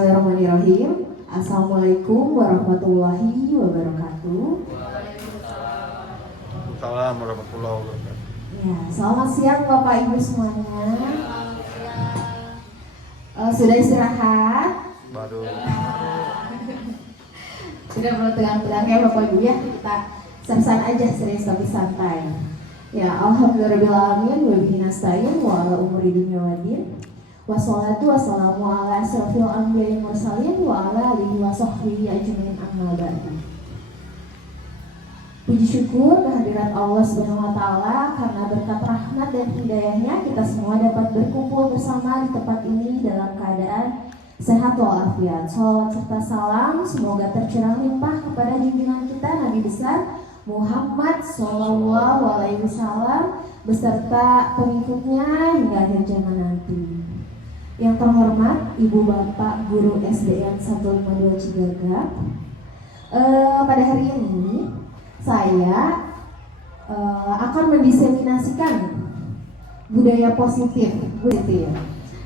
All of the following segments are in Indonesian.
Bismillahirrahmanirrahim. Assalamualaikum warahmatullahi wabarakatuh. Waalaikumsalam warahmatullahi wabarakatuh. Ya, selamat siang Bapak Ibu semuanya. Sudah istirahat? Baru Sudah perlu tegang-tegang ya Bapak Ibu ya. Kita santai aja, serius tapi santai. Ya, alhamdulillahirabbil wa bihi nasta'in wa ala umuri dunya waddin. Wassalatu wassalamu ala asrofil anbiya'i mursalin wa ala alihi wa sahbihi ajmain amma ba'du. Puji syukur kehadirat Allah Subhanahu wa taala karena berkat rahmat dan hidayahnya kita semua dapat berkumpul bersama di tempat ini dalam keadaan sehat walafiat. Shalawat serta salam semoga tercurah limpah kepada junjungan kita Nabi besar Muhammad sallallahu alaihi wasallam beserta pengikutnya hingga akhir zaman nanti. Yang terhormat Ibu Bapak Guru SDN 152 Cigagap, pada hari ini saya akan mendiseminasikan budaya positif.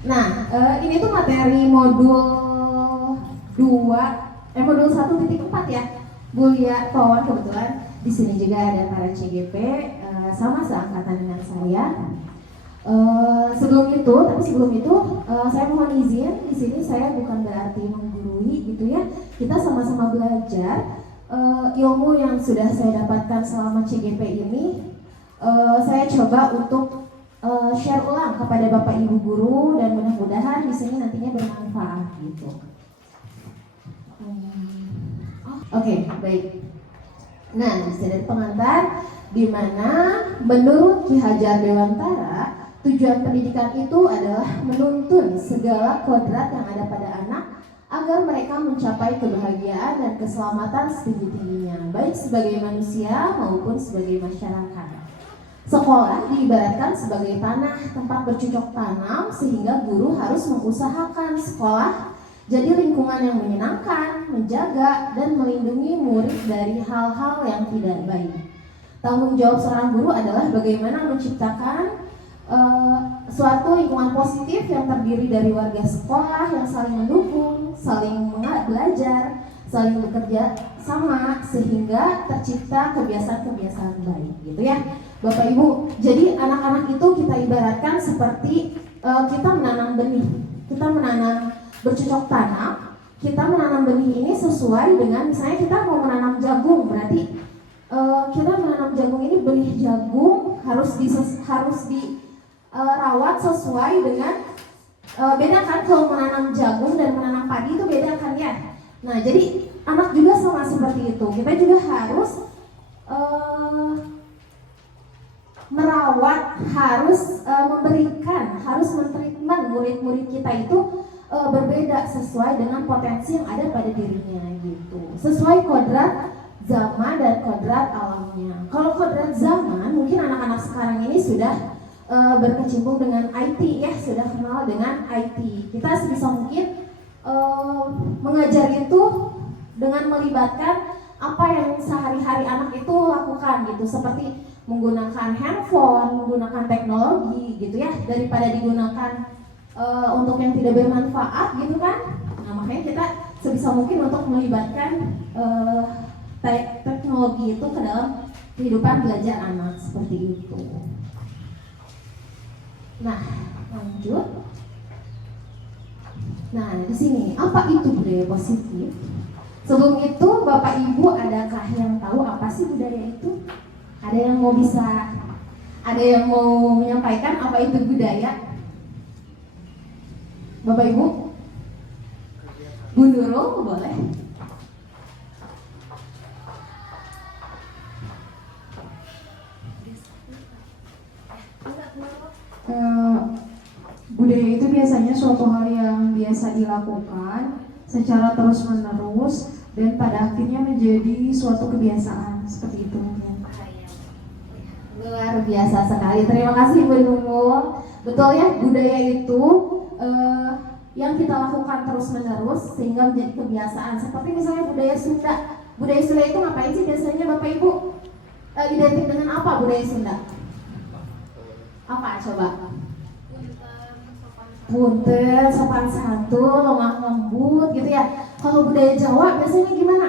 Nah, ini tuh materi modul 1.4 ya, Bulia Pawan. Kebetulan di sini juga ada para CGP sama seangkatan dengan saya. Sebelum itu saya mohon izin, di sini saya bukan berarti menggurui gitu ya. Kita sama-sama belajar ilmu yang sudah saya dapatkan selama CGP ini. Saya coba untuk share ulang kepada Bapak Ibu guru dan mudah-mudahan di sini nantinya bermanfaat gitu. Oke, baik. Nah, di sini ada pengantar di mana menurut Ki Hajar Dewantara tujuan pendidikan itu adalah menuntun segala kodrat yang ada pada anak agar mereka mencapai kebahagiaan dan keselamatan setinggi-tingginya, baik sebagai manusia maupun sebagai masyarakat. Sekolah diibaratkan sebagai tanah tempat bercocok tanam, sehingga guru harus mengusahakan sekolah jadi lingkungan yang menyenangkan, menjaga, dan melindungi murid dari hal-hal yang tidak baik. Tanggung jawab seorang guru adalah bagaimana menciptakan suatu lingkungan positif yang terdiri dari warga sekolah yang saling mendukung, saling belajar, saling bekerja sama sehingga tercipta kebiasaan-kebiasaan baik gitu ya Bapak Ibu. Jadi anak-anak itu kita ibaratkan seperti kita menanam benih, kita menanam bercocok tanam, kita menanam benih ini sesuai dengan misalnya kita mau menanam jagung, berarti kita menanam jagung ini benih jagung harus rawat sesuai dengan beda kan kalau menanam jagung dan menanam padi itu beda kan ya. Nah jadi anak juga sama seperti itu, kita juga harus merawat, harus memberikan, harus mentreatment murid-murid kita itu berbeda sesuai dengan potensi yang ada pada dirinya gitu, sesuai kodrat zaman dan kodrat alamnya. Kalau kodrat zaman mungkin anak-anak sekarang ini sudah berkecimpung dengan IT ya, sudah kenal dengan IT. Kita sebisa mungkin mengajar itu dengan melibatkan apa yang sehari-hari anak itu lakukan gitu, seperti menggunakan handphone, menggunakan teknologi gitu ya, daripada digunakan untuk yang tidak bermanfaat gitu kan. Nah makanya kita sebisa mungkin untuk melibatkan teknologi itu ke dalam kehidupan belajar anak seperti itu. Nah, lanjut. Nah, di sini apa itu budaya positif? Sebelum itu, Bapak Ibu adakah yang tahu apa sih budaya itu? Ada yang mau menyampaikan apa itu budaya? Bapak Ibu? Bu Nurul, boleh? Budaya itu biasanya suatu hal yang biasa dilakukan secara terus-menerus dan pada akhirnya menjadi suatu kebiasaan seperti itu. Luar biasa sekali, terima kasih Bu Nurul. Betul ya, budaya itu yang kita lakukan terus-menerus sehingga menjadi kebiasaan. Seperti misalnya budaya Sunda. Budaya Sunda itu ngapain sih biasanya Bapak Ibu? Identik dengan apa budaya Sunda? Apa coba? punten, sopan santun, lemah lembut gitu ya. Kalau budaya Jawa biasanya gimana?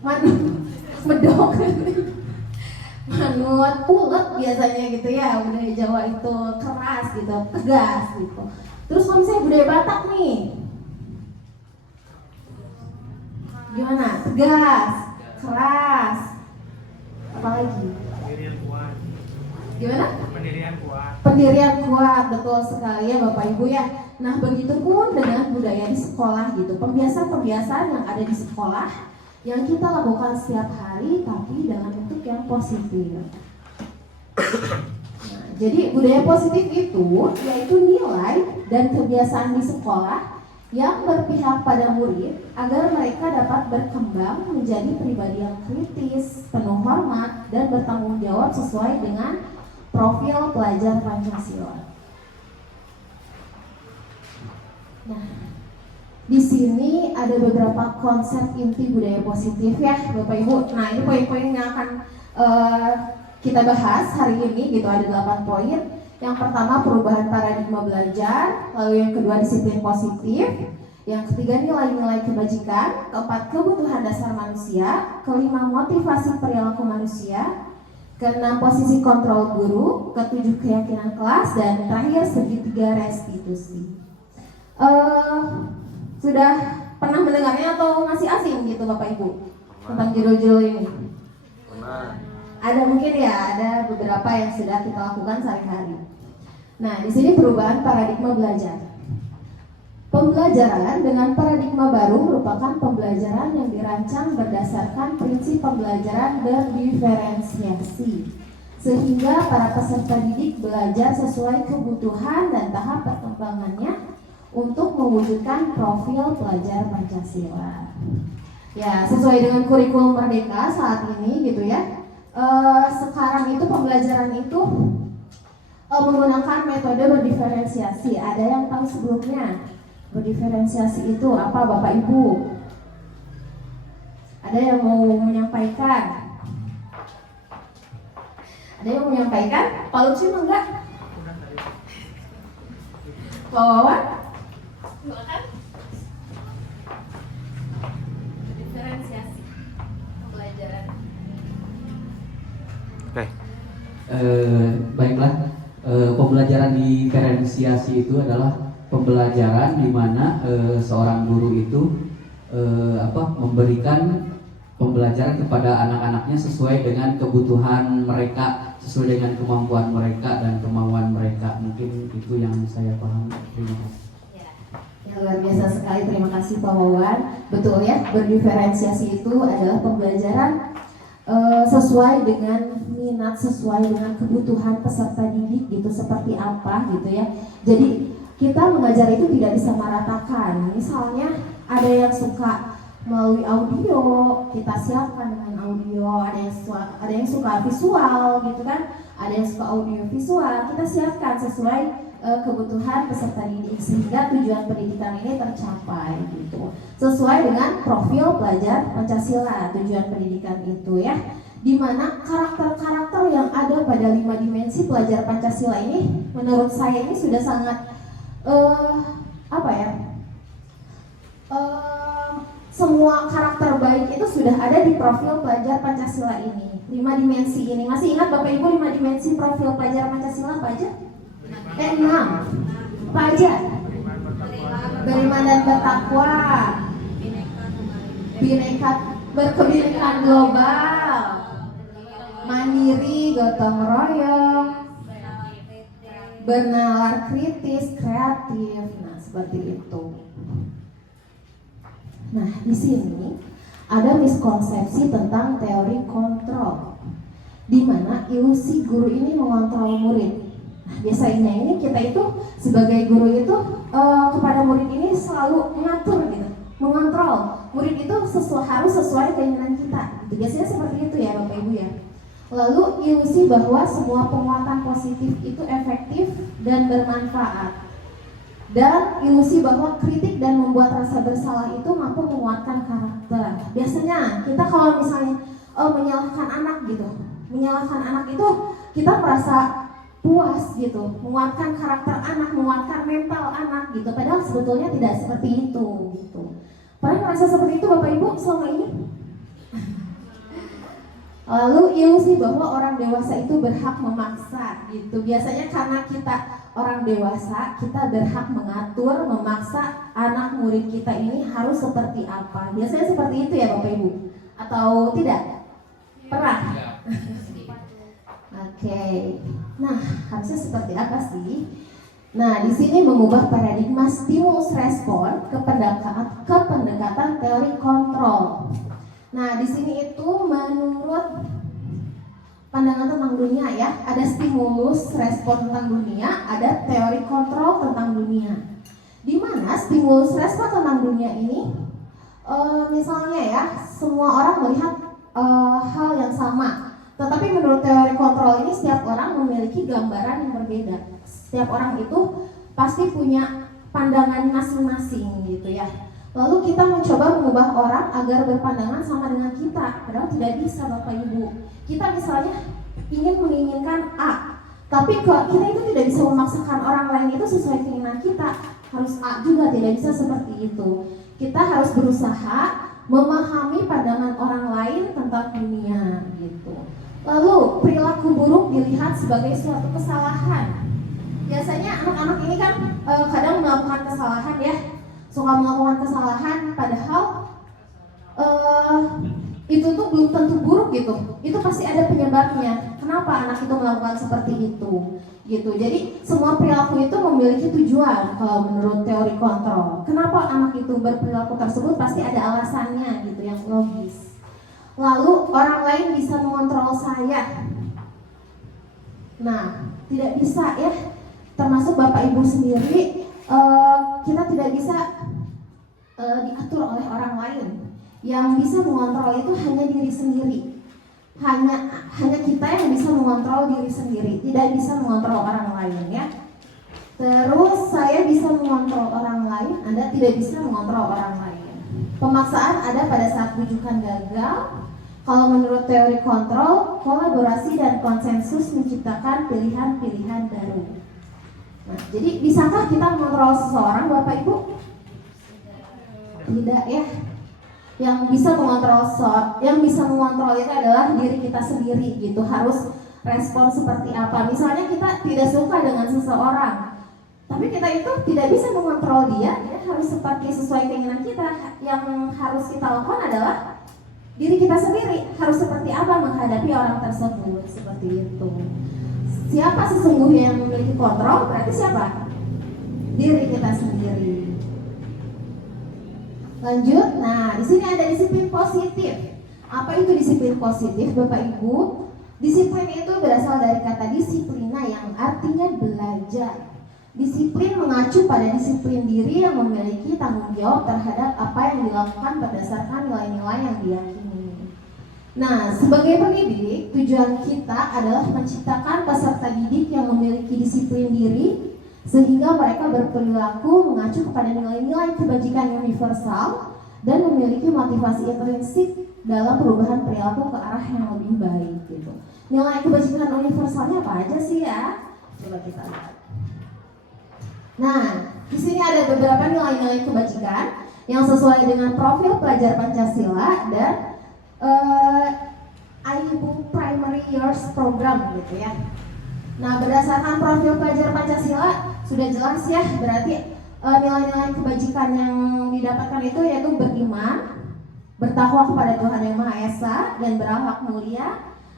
Manut, medok, manut, ulet biasanya gitu ya. Budaya Jawa itu keras gitu, tegas gitu. Terus kalau misalnya budaya Batak nih, gimana? Tegas, keras, apalagi? Gimana? Pendirian kuat, betul sekali ya Bapak Ibu ya. Nah begitu pun dengan budaya di sekolah gitu, pembiasaan-pembiasaan yang ada di sekolah yang kita lakukan setiap hari tapi dengan bentuk yang positif. Nah, jadi budaya positif itu yaitu nilai dan kebiasaan di sekolah yang berpihak pada murid agar mereka dapat berkembang menjadi pribadi yang kritis, penuh hormat, dan bertanggung jawab sesuai dengan profil pelajar Pancasila. Nah, di sini ada beberapa konsep inti budaya positif ya, Bapak Ibu. Nah, ini poin-poin yang akan kita bahas hari ini gitu, ada 8 poin. Yang pertama perubahan paradigma belajar, lalu yang kedua disiplin positif, yang ketiga nilai-nilai kebajikan, keempat kebutuhan dasar manusia, kelima motivasi perilaku manusia, keenam posisi kontrol guru, ketujuh keyakinan kelas, dan terakhir segitiga restitusi. Sudah pernah mendengarnya atau masih asing gitu Bapak Ibu tentang judul-judul ini? Pernah. Ada mungkin ya, ada beberapa yang sudah kita lakukan sehari-hari. Nah, di sini perubahan paradigma belajar. Pembelajaran dengan paradigma baru merupakan pembelajaran yang dirancang berdasarkan prinsip pembelajaran berdiferensiasi, sehingga para peserta didik belajar sesuai kebutuhan dan tahap perkembangannya untuk mewujudkan profil pelajar Pancasila. Ya, sesuai dengan kurikulum Merdeka saat ini gitu ya. Sekarang itu pembelajaran itu menggunakan metode berdiferensiasi. Ada yang tahu sebelumnya? Berdiferensiasi itu apa Bapak Ibu? Ada yang mau menyampaikan? Ada yang mau menyampaikan? Pak Lutfi enggak? Pak Wawan? Silakan. Berdiferensiasi pembelajaran. Oke. Baiklah, pembelajaran diferensiasi itu adalah pembelajaran di mana seorang guru itu memberikan pembelajaran kepada anak-anaknya sesuai dengan kebutuhan mereka, sesuai dengan kemampuan mereka dan kemauan mereka. Mungkin itu yang saya paham. Terima kasih. Ya, luar biasa sekali, terima kasih Pak Wawan. Betul ya, berdiferensiasi itu adalah pembelajaran sesuai dengan minat, sesuai dengan kebutuhan peserta didik gitu, seperti apa gitu ya. Jadi kita mengajar itu tidak disamaratakan. Misalnya ada yang suka melalui audio, kita siapkan dengan audio. Ada yang suka visual gitu kan, ada yang suka audio visual, kita siapkan sesuai kebutuhan peserta didik sehingga tujuan pendidikan ini tercapai gitu. Sesuai dengan profil pelajar Pancasila, tujuan pendidikan itu ya. Di mana karakter-karakter yang ada pada 5 dimensi pelajar Pancasila ini menurut saya ini sudah sangat semua karakter baik itu sudah ada di profil pelajar Pancasila ini. 5 dimensi ini, masih ingat Bapak Ibu 5 dimensi profil pelajar Pancasila apa aja? 6. Apa aja? Beriman dan bertakwa, bineka, berkebinekaan global, mandiri, gotong royong, bernalar kritis, kreatif. Nah, seperti itu. Nah, di sini ada miskonsepsi tentang teori kontrol, di mana ilusi guru ini mengontrol murid. Nah, biasanya ini kita itu sebagai guru itu kepada murid ini selalu mengatur gitu, mengontrol. Murid itu harus sesuai keinginan kita. Gitu. Biasanya seperti itu ya Bapak Ibu ya. Lalu ilusi bahwa semua penguatan positif itu efektif dan bermanfaat. Dan ilusi bahwa kritik dan membuat rasa bersalah itu mampu menguatkan karakter. Biasanya kita kalau misalnya menyalahkan anak gitu, menyalahkan anak itu kita merasa puas gitu, menguatkan karakter anak, menguatkan mental anak gitu. Padahal sebetulnya tidak seperti itu gitu. Pernah merasa seperti itu Bapak Ibu selama ini? Lalu ilusi bahwa orang dewasa itu berhak memaksa gitu. Biasanya karena kita orang dewasa, kita berhak mengatur, memaksa anak murid kita ini harus seperti apa. Biasanya seperti itu ya Bapak Ibu? Atau tidak? Pernah? Oke. Nah, harusnya seperti apa sih? Nah, di sini mengubah paradigma stimulus respon ke pendekatan teori kontrol. Nah, di sini itu menurut pandangan tentang dunia ya, ada stimulus respon tentang dunia, ada teori kontrol tentang dunia. Di mana stimulus respon tentang dunia ini, misalnya ya, semua orang melihat hal yang sama. Tetapi menurut teori kontrol ini setiap orang memiliki gambaran yang berbeda. Setiap orang itu pasti punya pandangan masing-masing gitu ya. Lalu kita mencoba mengubah orang agar berpandangan sama dengan kita. Padahal tidak bisa Bapak Ibu. Kita misalnya menginginkan A, tapi kok kita itu tidak bisa memaksakan orang lain itu sesuai keinginan kita. Harus A juga, tidak bisa seperti itu. Kita harus berusaha memahami pandangan orang lain tentang dunia gitu. Lalu perilaku buruk dilihat sebagai suatu kesalahan. Biasanya anak-anak ini kan kadang melakukan kesalahan ya, suka melakukan kesalahan, padahal itu tuh belum tentu buruk gitu. Itu pasti ada penyebabnya. Kenapa anak itu melakukan seperti itu? Gitu. Jadi semua perilaku itu memiliki tujuan kalau menurut teori kontrol. Kenapa anak itu berperilaku tersebut pasti ada alasannya gitu yang logis. Lalu orang lain bisa mengontrol saya. Nah, tidak bisa ya. Termasuk Bapak Ibu sendiri, kita tidak bisa diatur oleh orang lain. Yang bisa mengontrol itu hanya diri sendiri. Hanya kita yang bisa mengontrol diri sendiri, tidak bisa mengontrol orang lain ya. Terus saya bisa mengontrol orang lain, Anda tidak bisa mengontrol orang lain. Pemaksaan ada pada saat rujukan gagal. Kalau menurut teori kontrol, kolaborasi dan konsensus menciptakan pilihan-pilihan baru. Nah, jadi bisakah kita mengontrol seseorang, Bapak Ibu? Tidak ya. Yang bisa mengontrol itu adalah diri kita sendiri gitu. Harus respon seperti apa. Misalnya kita tidak suka dengan seseorang, tapi kita itu tidak bisa mengontrol dia harus sesuai keinginan kita. Yang harus kita lakukan adalah diri kita sendiri, harus seperti apa menghadapi orang tersebut, seperti itu. Siapa sesungguhnya yang memiliki kontrol? Berarti siapa? Diri kita sendiri. Lanjut. Nah, di sini ada disiplin positif. Apa itu disiplin positif, Bapak Ibu? Disiplin itu berasal dari kata disiplina yang artinya belajar. Disiplin mengacu pada disiplin diri yang memiliki tanggung jawab terhadap apa yang dilakukan berdasarkan nilai-nilai yang diyakini. Nah, sebagai pendidik, tujuan kita adalah menciptakan peserta didik yang memiliki disiplin diri sehingga mereka berperilaku mengacu kepada nilai-nilai kebajikan universal dan memiliki motivasi intrinsik dalam perubahan perilaku ke arah yang lebih baik gitu. Nilai kebajikan universalnya apa aja sih ya? Coba kita lihat. Nah, di sini ada beberapa nilai-nilai kebajikan yang sesuai dengan profil pelajar Pancasila dan IBU Primary Years Program gitu ya. Nah, berdasarkan profil pelajar Pancasila sudah jelas ya, berarti nilai-nilai kebajikan yang didapatkan itu yaitu beriman, bertakwa kepada Tuhan Yang Maha Esa dan berakhlak mulia,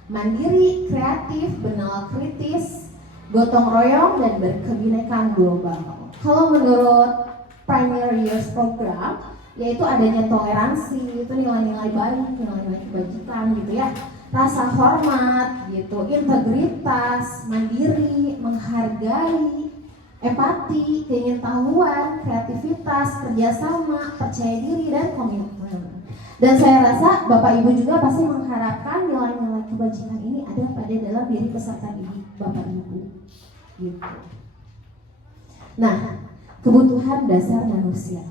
mandiri, kreatif, bernalar kritis, gotong royong dan berkebinekaan global. Kalau menurut Primary Years Program, yaitu adanya toleransi, itu nilai-nilai baik, nilai-nilai kebajikan gitu ya, rasa hormat gitu, integritas, mandiri, menghargai, empati, keingintahuan, kreativitas, kerjasama, percaya diri dan komitmen. Dan saya rasa Bapak Ibu juga pasti mengharapkan nilai-nilai kebajikan ini ada pada dalam diri peserta didik Bapak Ibu gitu. Nah, kebutuhan dasar manusia.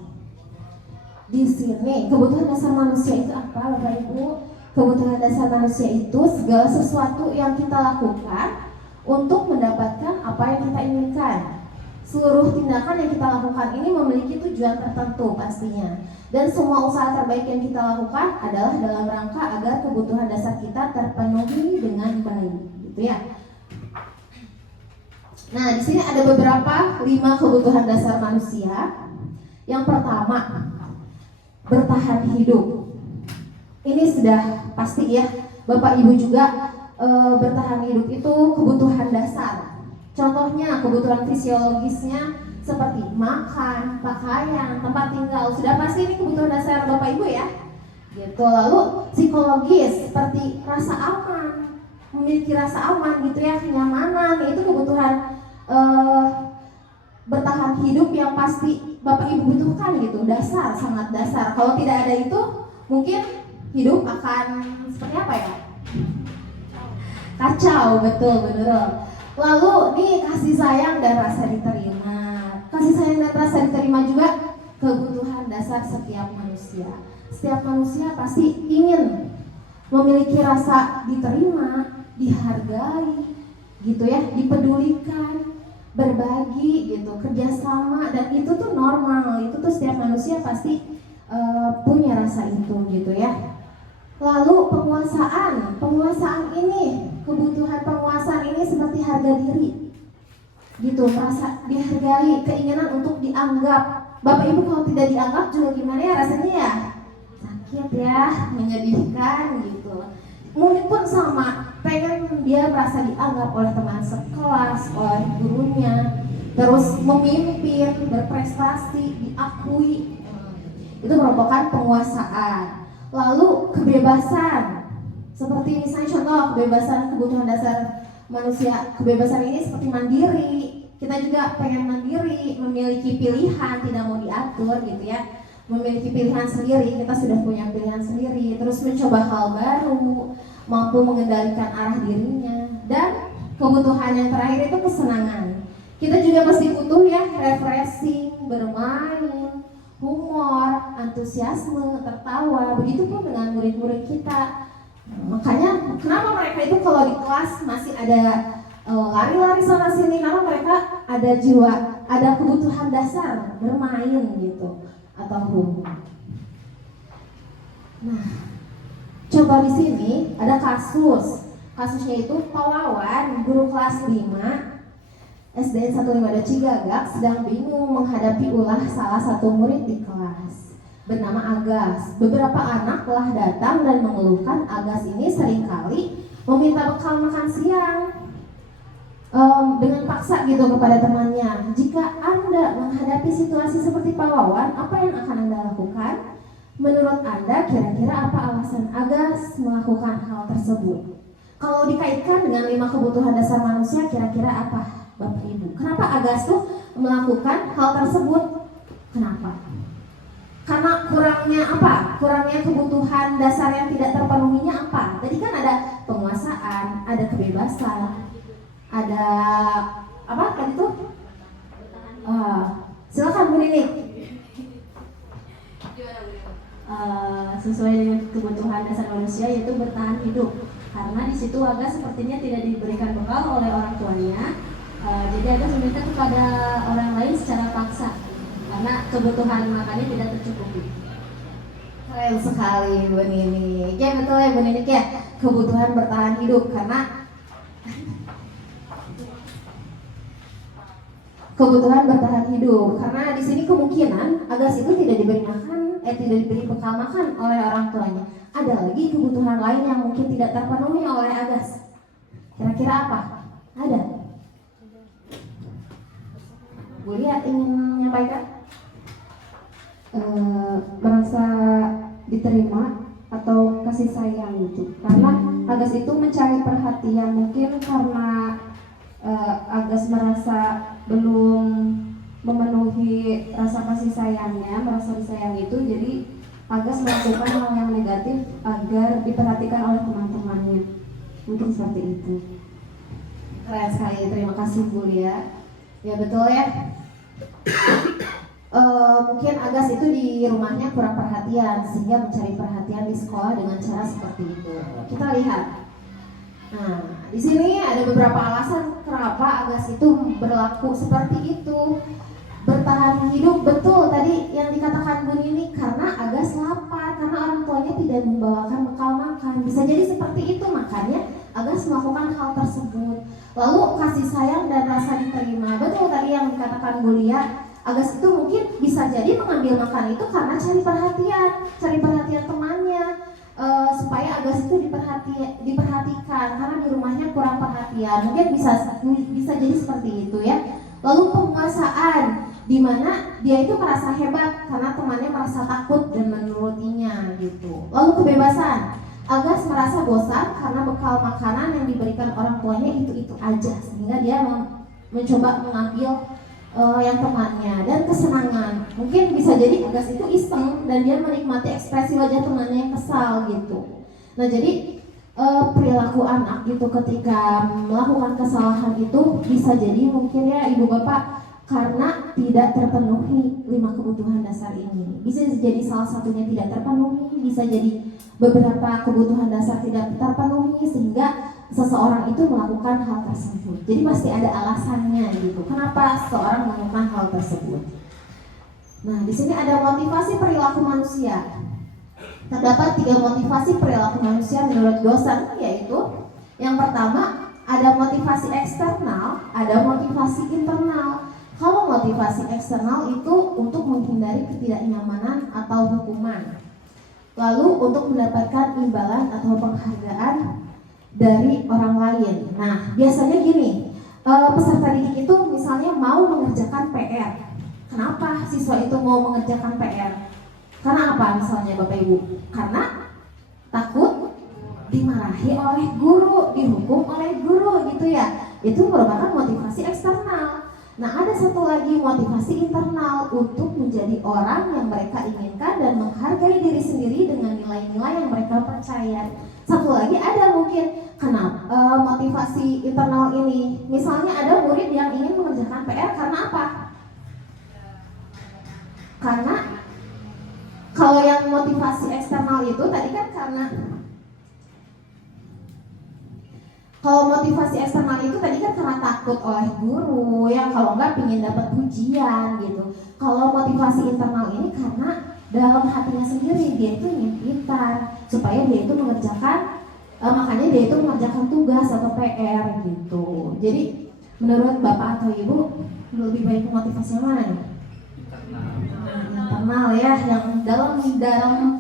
Di sini kebutuhan dasar manusia itu apa, Bapak Ibu? Kebutuhan dasar manusia itu segala sesuatu yang kita lakukan untuk mendapatkan apa yang kita inginkan. Seluruh tindakan yang kita lakukan ini memiliki tujuan tertentu pastinya. Dan semua usaha terbaik yang kita lakukan adalah dalam rangka agar kebutuhan dasar kita terpenuhi dengan baik, gitu ya. Nah, di sini ada beberapa 5 kebutuhan dasar manusia. Yang pertama, bertahan hidup. Ini sudah pasti ya, Bapak Ibu juga bertahan hidup itu kebutuhan dasar. Contohnya kebutuhan fisiologisnya seperti makan, pakaian, tempat tinggal, sudah pasti ini kebutuhan dasar Bapak Ibu ya. Gitu. Lalu psikologis seperti rasa aman, memiliki rasa aman gitu ya, kenyamanan, itu kebutuhan bertahan hidup yang pasti Bapak Ibu butuhkan gitu, dasar, sangat dasar. Kalau tidak ada itu, mungkin hidup akan seperti apa ya? Kacau, betul, betul. Lalu nih kasih sayang dan rasa diterima. Kasih sayang dan rasa diterima juga kebutuhan dasar setiap manusia. Setiap manusia pasti ingin memiliki rasa diterima, dihargai, gitu ya, dipedulikan, berbagi, gitu, kerjasama, dan itu tuh normal. Itu tuh setiap manusia pasti punya rasa itu, gitu ya. Lalu penguasaan ini, kebutuhan penguasaan ini seperti harga diri, gitu, merasa dihargai, keinginan untuk dianggap. Bapak Ibu kalau tidak dianggap juga gimana ya rasanya ya? Sakit ya, menyedihkan gitu. Murid pun sama, pengen dia merasa dianggap oleh teman sekelas, oleh gurunya, terus memimpin, berprestasi, diakui. Itu merupakan penguasaan. Lalu kebebasan, seperti misalnya contoh kebebasan kebutuhan dasar manusia. Kebebasan ini seperti mandiri. Kita juga pengen mandiri, memiliki pilihan, tidak mau diatur gitu ya. Memiliki pilihan sendiri, kita sudah punya pilihan sendiri. Terus mencoba hal baru, mampu mengendalikan arah dirinya. Dan kebutuhan yang terakhir itu kesenangan. Kita juga pasti butuh ya refreshing, bermain, humor, antusiasme, tertawa. Begitupun dengan murid-murid kita. Makanya kenapa mereka itu kalau di kelas masih ada lari-lari sana sini, karena mereka ada jiwa, ada kebutuhan dasar bermain gitu atau humor. Nah, coba di sini ada kasusnya itu Pak Wawan, guru kelas 5 SDN 152 Cigagak sedang bingung menghadapi ulah salah satu murid di kelas bernama Agas. Beberapa anak telah datang dan mengeluhkan Agas ini seringkali meminta bekal makan siang dengan paksa gitu kepada temannya. Jika Anda menghadapi situasi seperti Pak Wawan, apa yang akan Anda lakukan? Menurut Anda kira-kira apa alasan Agas melakukan hal tersebut? Kalau dikaitkan dengan 5 kebutuhan dasar manusia, kira-kira apa Bapak Ibu? Kenapa Agas tuh melakukan hal tersebut? Kenapa? Karena kurangnya apa? Kurangnya kebutuhan dasar yang tidak terpenuhinya apa? Tadi kan ada penguasaan, ada kebebasan, ada apa tadi tuh? Silakan Bu Nini. Sesuai dengan kebutuhan dasar manusia yaitu bertahan hidup. Karena di situ Agas sepertinya tidak diberikan bekal oleh orang tuanya. Jadi Agas meminta kepada orang lain secara paksa karena kebutuhan makannya tidak tercukupi. Keren sekali Bu Nini. Ya betul ya Bu Nini ya, kebutuhan bertahan hidup karena kebutuhan bertahan hidup karena di sini kemungkinan Agas itu tidak diberi makan, tidak diberi bekal makan oleh orang tuanya. Ada lagi kebutuhan lain yang mungkin tidak terpenuhi oleh Agas. Kira-kira apa? Ada? Bu Lia ingin menyampaikan? Merasa diterima atau kasih sayang gitu. Karena Agas itu mencari perhatian, mungkin karena Agas merasa belum memenuhi rasa kasih sayangnya, merasa disayangi itu, jadi Agas melakukan hal yang negatif agar diperhatikan oleh teman-temannya. Mungkin seperti itu. Keren sekali, terima kasih Bu Lia. Ya betul ya. Mungkin Agas itu di rumahnya kurang perhatian sehingga mencari perhatian di sekolah dengan cara seperti itu. Kita lihat. Nah, di sini ada beberapa alasan kenapa kenapa Agas itu berlaku seperti itu, bertahan hidup. Betul tadi yang dikatakan Bu Nini, karena Agas lapar, karena orang tuanya tidak membawakan bekal makan. Bisa jadi seperti itu, makanya Agas melakukan hal tersebut. Lalu kasih sayang dan rasa diterima. Betul tadi yang dikatakan Bu Lia, Agas itu mungkin bisa jadi mengambil makan itu karena cari perhatian temannya, supaya Agas itu diperhatikan karena di rumahnya kurang perhatian. Mungkin bisa jadi seperti itu ya. Lalu penguasaan, di mana dia itu merasa hebat karena temannya merasa takut dan menurutinya gitu. Lalu kebebasan, Agas merasa bosan karena bekal makanan yang diberikan orang tuanya itu aja, sehingga dia mencoba mengambil yang temannya. Dan kesenangan, mungkin bisa jadi Agas itu iseng dan dia menikmati ekspresi wajah temannya yang kesal gitu. Nah jadi perilaku anak gitu ketika melakukan kesalahan itu bisa jadi mungkin ya ibu bapak karena tidak terpenuhi 5 kebutuhan dasar ini. Bisa jadi salah satunya tidak terpenuhi, bisa jadi beberapa kebutuhan dasar tidak terpenuhi sehingga seseorang itu melakukan hal tersebut. Jadi pasti ada alasannya gitu. Kenapa seseorang melakukan hal tersebut? Nah, di sini ada motivasi perilaku manusia. Terdapat 3 motivasi perilaku manusia menurut Gosen, yaitu yang pertama ada motivasi eksternal, ada motivasi internal. Kalau motivasi eksternal itu untuk menghindari ketidaknyamanan atau hukuman, lalu untuk mendapatkan imbalan atau penghargaan dari orang lain. Nah, biasanya gini, peserta didik itu misalnya mau mengerjakan PR. Kenapa siswa itu mau mengerjakan PR? Karena apa misalnya Bapak Ibu? Karena takut dimarahi oleh guru, dihukum oleh guru gitu ya. Itu merupakan motivasi eksternal. Nah, ada satu lagi motivasi internal untuk menjadi orang yang mereka inginkan dan menghargai diri sendiri dengan nilai-nilai yang mereka percaya. Satu lagi ada mungkin kenapa motivasi internal ini. Misalnya ada murid yang ingin mengerjakan PR karena apa? Karena kalau yang motivasi eksternal itu tadi kan karena takut oleh guru ya, kalau enggak pingin dapat pujian gitu. Kalau motivasi internal ini karena dalam hatinya sendiri dia itu ingin pintar supaya dia itu mengerjakan makanya dia itu mengerjakan tugas atau PR gitu. Jadi menurut Bapak atau Ibu lebih baik motivasi yang mana nih? Internal ya, yang dalam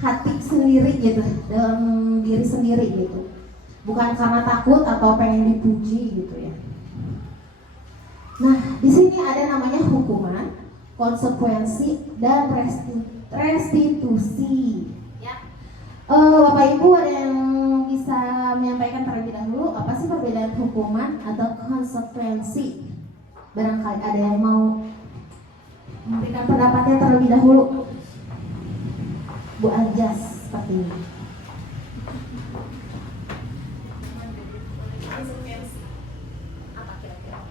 hati sendiri gitu, dalam diri sendiri gitu, bukan karena takut atau pengen dipuji gitu ya. Nah, di sini ada namanya hukuman, konsekuensi, dan restitusi. Ya. Bapak Ibu ada yang bisa menyampaikan terlebih dahulu apa sih perbedaan hukuman atau konsekuensi? Barangkali ada yang mau memberikan pendapatnya terlebih dahulu. Bu Anjas seperti ini. Apa kira-kira?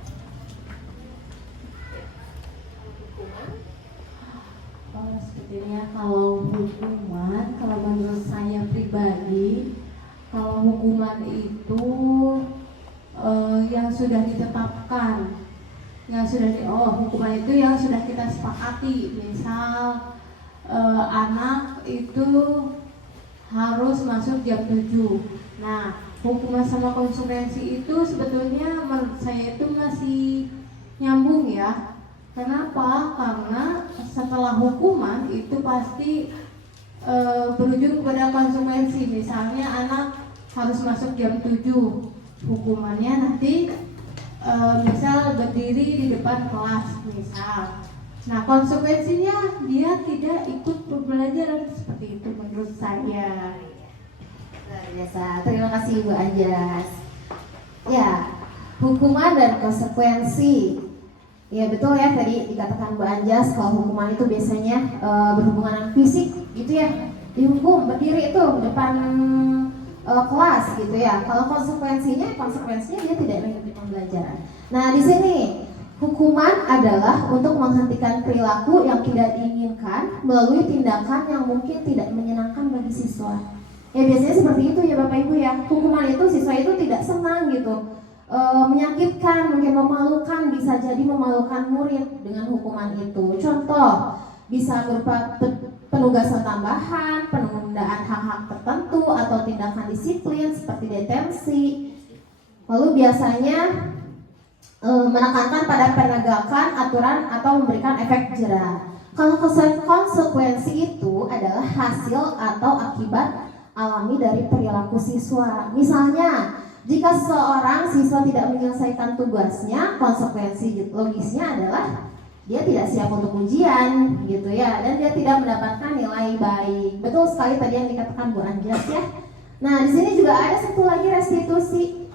Sebetulnya kalau hukuman, kalau menurut saya pribadi, kalau hukuman itu yang sudah ditetapkan, hukuman itu yang sudah kita sepakati. Misal anak itu harus masuk jam 7. Nah, hukuman sama konsekuensi itu sebetulnya menurut saya itu masih nyambung ya. Kenapa? Karena setelah hukuman itu pasti berujung kepada konsekuensi. Misalnya anak harus masuk jam 7, hukumannya nanti misal berdiri di depan kelas misal. Nah, konsekuensinya dia tidak ikut pembelajaran, seperti itu menurut saya. Luar biasa, terima kasih Bu Anjas. Ya, hukuman dan konsekuensi. Ya betul ya, tadi dikatakan Bu Anjas kalau hukuman itu biasanya berhubungan dengan fisik gitu ya, dihukum berdiri itu depan kelas gitu ya. Kalau konsekuensinya dia tidak mengikuti pembelajaran. Nah, di sini hukuman adalah untuk menghentikan perilaku yang tidak diinginkan melalui tindakan yang mungkin tidak menyenangkan bagi siswa. Ya biasanya seperti itu ya Bapak Ibu ya. Hukuman itu siswa itu tidak senang gitu. menyakitkan, mungkin memalukan, bisa jadi memalukan murid dengan hukuman itu. Contoh, bisa berupa penugasan tambahan, penundaan hak-hak tertentu, atau tindakan disiplin seperti detensi. Lalu biasanya menekankan pada penegakan aturan atau memberikan efek jera. Kalau konsekuensi itu adalah hasil atau akibat alami dari perilaku siswa. Misalnya, jika seseorang siswa tidak menyelesaikan tugasnya, konsekuensi logisnya adalah dia tidak siap untuk ujian, gitu ya, dan dia tidak mendapatkan nilai baik. Betul sekali tadi yang dikatakan Bu Anjas ya. Nah, di sini juga ada satu lagi restitusi.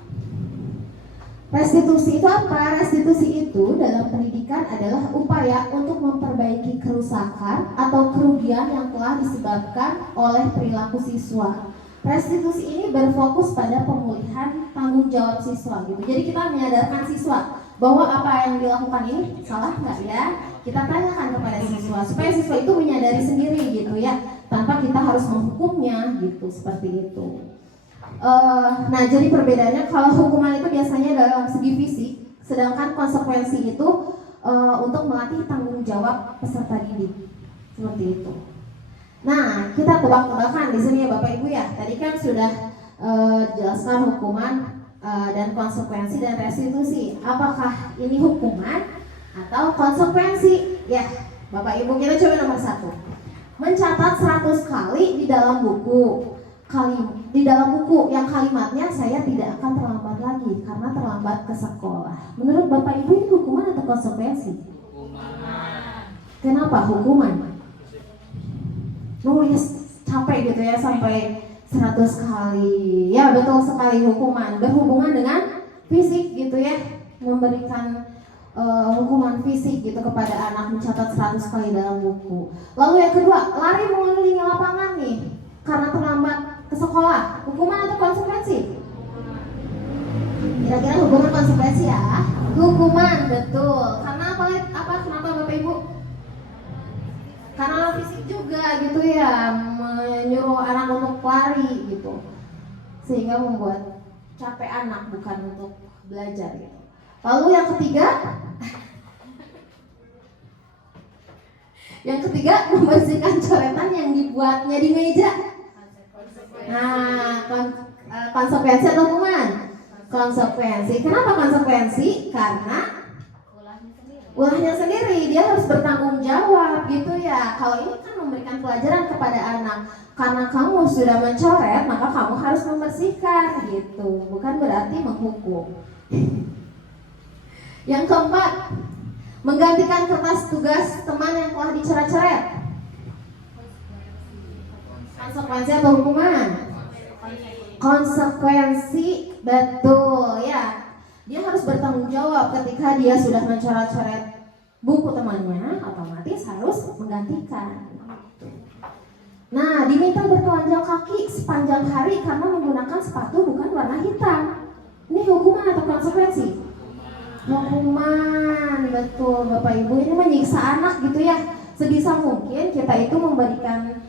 Restitusi itu apa? Restitusi itu dalam pendidikan adalah upaya untuk memperbaiki kerusakan atau kerugian yang telah disebabkan oleh perilaku siswa. Restitusi ini berfokus pada pemulihan tanggung jawab siswa gitu. Jadi kita menyadarkan siswa bahwa apa yang dilakukan ini salah nggak ya? Kita tanyakan kepada siswa supaya siswa itu menyadari sendiri gitu ya, tanpa kita harus menghukumnya gitu, seperti itu. Nah, jadi perbedaannya kalau hukuman itu biasanya dalam segi fisik, sedangkan konsekuensi itu untuk melatih tanggung jawab peserta didik, seperti itu. Nah, kita tebak-tebakan di sini ya Bapak Ibu ya. Tadi kan sudah jelaskan hukuman dan konsekuensi dan restitusi. Apakah ini hukuman atau konsekuensi? Ya, Bapak Ibu, kita coba nomor 1. Mencatat 100 kali di dalam buku. Di dalam buku yang kalimatnya saya tidak akan terlambat lagi karena terlambat ke sekolah. Menurut Bapak Ibu ini hukuman atau konsekuensi? Hukuman. Kenapa hukuman? Nulis capek gitu ya sampai 100 kali. Ya betul sekali, hukuman berhubungan dengan fisik gitu ya, memberikan hukuman fisik gitu kepada anak, mencatat 100 kali dalam buku. Lalu yang kedua, lari mengelilingi lapangan nih karena terlambat ke sekolah. Hukuman atau konsekuensi? Kira-kira hukuman konsekuensi ya? Hukuman, betul. Karena apa? Kenapa Bapak Ibu? Karena fisik juga gitu ya, menyuruh anak untuk lari gitu, sehingga membuat capek anak, bukan untuk belajar gitu. Lalu yang ketiga membersihkan coretan yang dibuatnya di meja. Nah, konsekuensi atau hukuman? Konsekuensi. Kenapa konsekuensi? Karena ulahnya sendiri, dia harus bertanggung jawab gitu ya. Kalau ini kan memberikan pelajaran kepada anak, karena kamu sudah mencoret maka kamu harus membersihkan gitu, bukan berarti menghukum. Yang keempat, menggantikan kertas tugas teman yang telah dicoret-coret. Konsekuensi atau hukuman? Konsekuensi, betul ya. Dia harus bertanggung jawab ketika dia sudah mencoret-coret buku temannya, otomatis harus menggantikan. Nah, diminta bertelanjang kaki sepanjang hari karena menggunakan sepatu bukan warna hitam. Ini hukuman atau konsekuensi? Hukuman, betul Bapak Ibu. Ini menyiksa anak gitu ya. Sebisa mungkin kita itu memberikan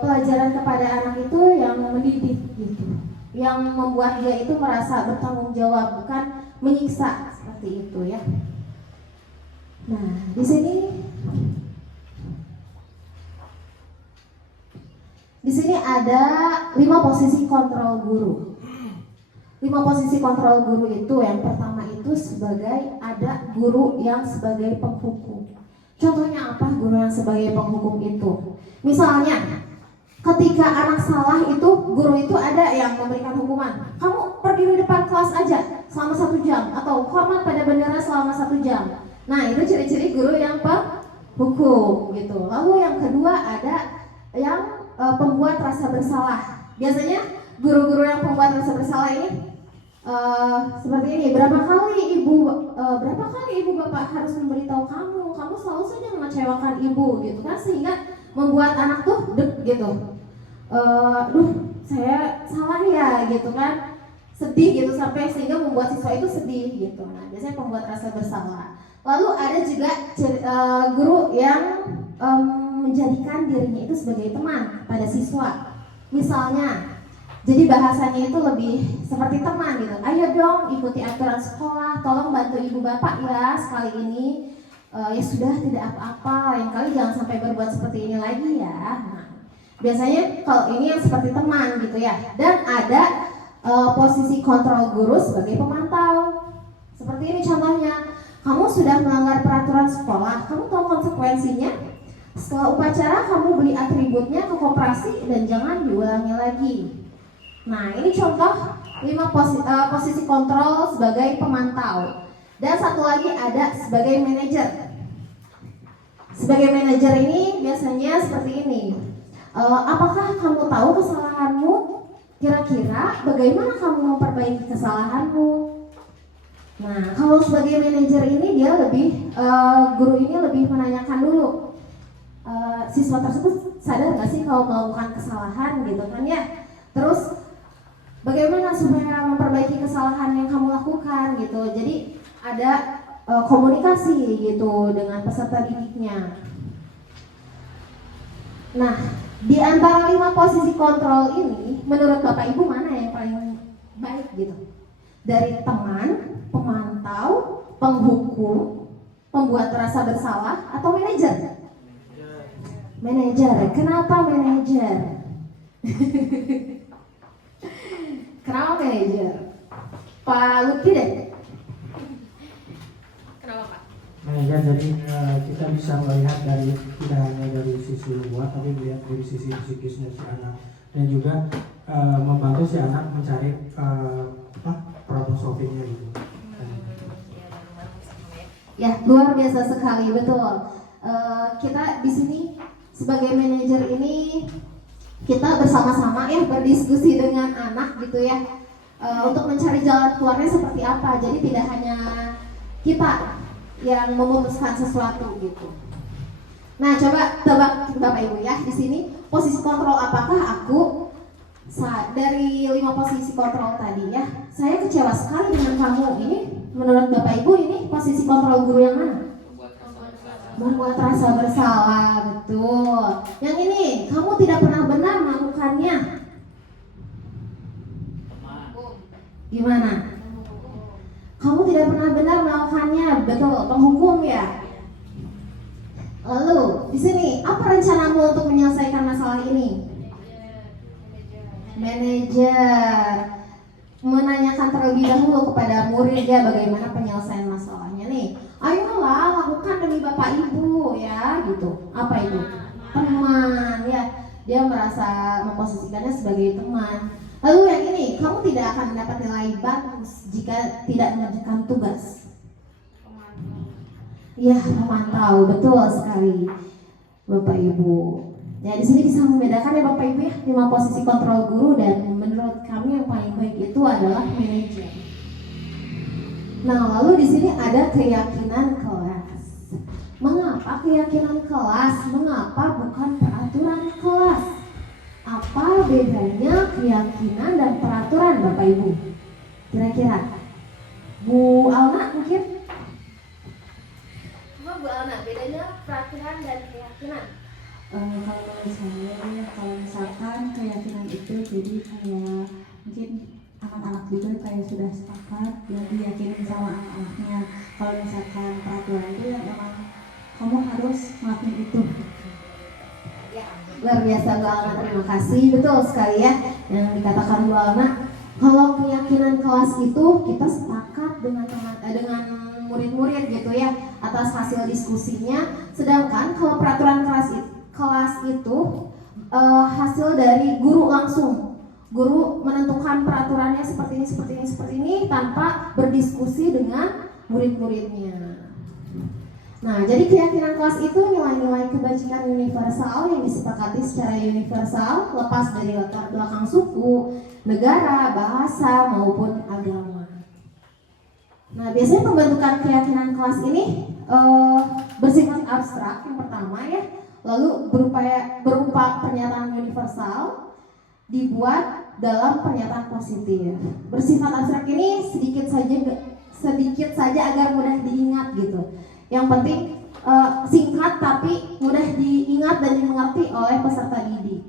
pelajaran kepada anak itu yang mendidik gitu, yang membuat dia itu merasa bertanggung jawab, bukan menyiksa seperti itu ya. Nah, di sini ada 5 posisi kontrol guru. 5 posisi kontrol guru itu, yang pertama itu sebagai ada guru yang sebagai penghukum. Contohnya apa guru yang sebagai penghukum itu? Misalnya, ketika anak salah itu, guru itu ada yang memberikan hukuman. Kamu pergi di depan kelas aja selama 1 jam, atau hormat pada bendera selama 1 jam. Nah, itu ciri-ciri guru yang penghukum gitu. Lalu yang kedua ada yang pembuat rasa bersalah. Biasanya guru-guru yang pembuat rasa bersalah ini seperti ini. Berapa kali ibu bapak harus memberitahu kamu selalu saja mengecewakan ibu gitu kan, sehingga membuat anak tuh gitu. Saya salah ya gitu kan, sedih gitu, sampai sehingga membuat siswa itu sedih gitu. Nah, biasanya pembuat rasa bersalah. Lalu ada juga guru yang menjadikan dirinya itu sebagai teman pada siswa. Misalnya Jadi bahasanya itu lebih seperti teman gitu. Ayo dong ikuti aturan sekolah, tolong bantu ibu bapak ya sekali ini. Ya sudah tidak apa-apa, lain kali jangan sampai berbuat seperti ini lagi ya. Nah, biasanya kalau ini yang seperti teman gitu ya. Dan ada posisi kontrol guru sebagai pemantau. Seperti ini contohnya, kamu sudah melanggar peraturan sekolah, kamu tahu konsekuensinya. Setelah upacara kamu beli atributnya ke koperasi dan jangan diulangi lagi. Nah, ini contoh 5 posisi kontrol sebagai pemantau. Dan satu lagi ada sebagai manajer. Sebagai manajer ini biasanya seperti ini. Apakah kamu tahu kesalahanmu? Kira-kira bagaimana kamu memperbaiki kesalahanmu? Nah, kalau sebagai manajer ini dia lebih, guru ini lebih menanyakan dulu. Siswa tersebut sadar nggak sih kalau melakukan kesalahan gitu kan ya? Terus bagaimana supaya memperbaiki kesalahan yang kamu lakukan gitu. Jadi ada komunikasi gitu dengan peserta didiknya. Nah, di antara 5 posisi kontrol ini, menurut Bapak Ibu mana yang paling baik gitu? Dari teman, pemantau, penghukum, pembuat rasa bersalah, atau manajer? Manajer. Kenapa manajer? Kenapa manajer? Pak Lutfi deh. Kenapa Pak? Manajer, jadi kita bisa melihat dari tidak hanya dari sisi luar, tapi melihat dari sisi psikisnya si anak, dan juga membantu si anak mencari problem solvingnya gitu. Ya, luar biasa sekali, betul. Kita di sini sebagai manajer ini kita bersama-sama ya berdiskusi dengan anak gitu ya, untuk mencari jalan keluarnya seperti apa. Jadi tidak hanya kita yang memutuskan sesuatu gitu. Nah, coba tebak Bapak Ibu ya di sini posisi kontrol apakah aku dari 5 posisi kontrol tadi ya. Saya kecewa sekali dengan kamu. Ini menurut Bapak Ibu ini posisi kontrol guru yang mana? Membuat rasa bersalah, betul. Yang ini kamu tidak pernah benar melakukannya. Gimana? Kamu tidak pernah benar melakukannya, betul. Penghukum ya. Lalu di sini apa rencanamu untuk menyelesaikan masalah ini? Manajer menanyakan terlebih dahulu kepada murid ya bagaimana penyelesaian masalahnya nih. Ayolah lakukan demi Bapak Ibu ya gitu. Apa itu? Teman ya. Dia merasa memposisikannya sebagai teman. Lalu yang ini, kamu tidak akan mendapat nilai bagus jika tidak mengerjakan tugas. Ya, memantau, betul sekali Bapak Ibu. Ya, di sini bisa membedakan ya Bapak Ibu ya 5 posisi kontrol guru, dan menurut kami yang paling baik itu adalah manajer. Nah, lalu di sini ada keyakinan kelas. Mengapa keyakinan kelas? Mengapa bukan peraturan kelas? Apa bedanya keyakinan dan peraturan Bapak Ibu? Kira-kira Bu Alna mungkin? Bu Alna, bedanya peraturan dan keyakinan? Kalau saya, kalau misalkan keyakinan itu jadi kayak mungkin anak-anak juga kayak sudah sepakat ya diyakinin sama anak-anaknya. Kalau misalkan peraturan itu yang emang kamu harus ngelakuin itu. Luar biasa Bu Alna, terima kasih. Betul sekali ya yang dikatakan Bu Alna. Kalau keyakinan kelas itu kita sepakat dengan murid-murid gitu ya atas hasil diskusinya. Sedangkan kalau peraturan kelas itu hasil dari guru langsung. Guru menentukan peraturannya seperti ini tanpa berdiskusi dengan murid-muridnya. Nah, jadi keyakinan kelas itu nilai-nilai kebajikan universal yang disepakati secara universal, lepas dari latar belakang suku, negara, bahasa, maupun agama. Nah, biasanya pembentukan keyakinan kelas ini bersifat abstrak yang pertama ya, lalu berupa pernyataan universal dibuat dalam pernyataan positif. Bersifat abstrak ini sedikit saja agar mudah diingat gitu. Yang penting singkat tapi mudah diingat dan dimengerti oleh peserta didik.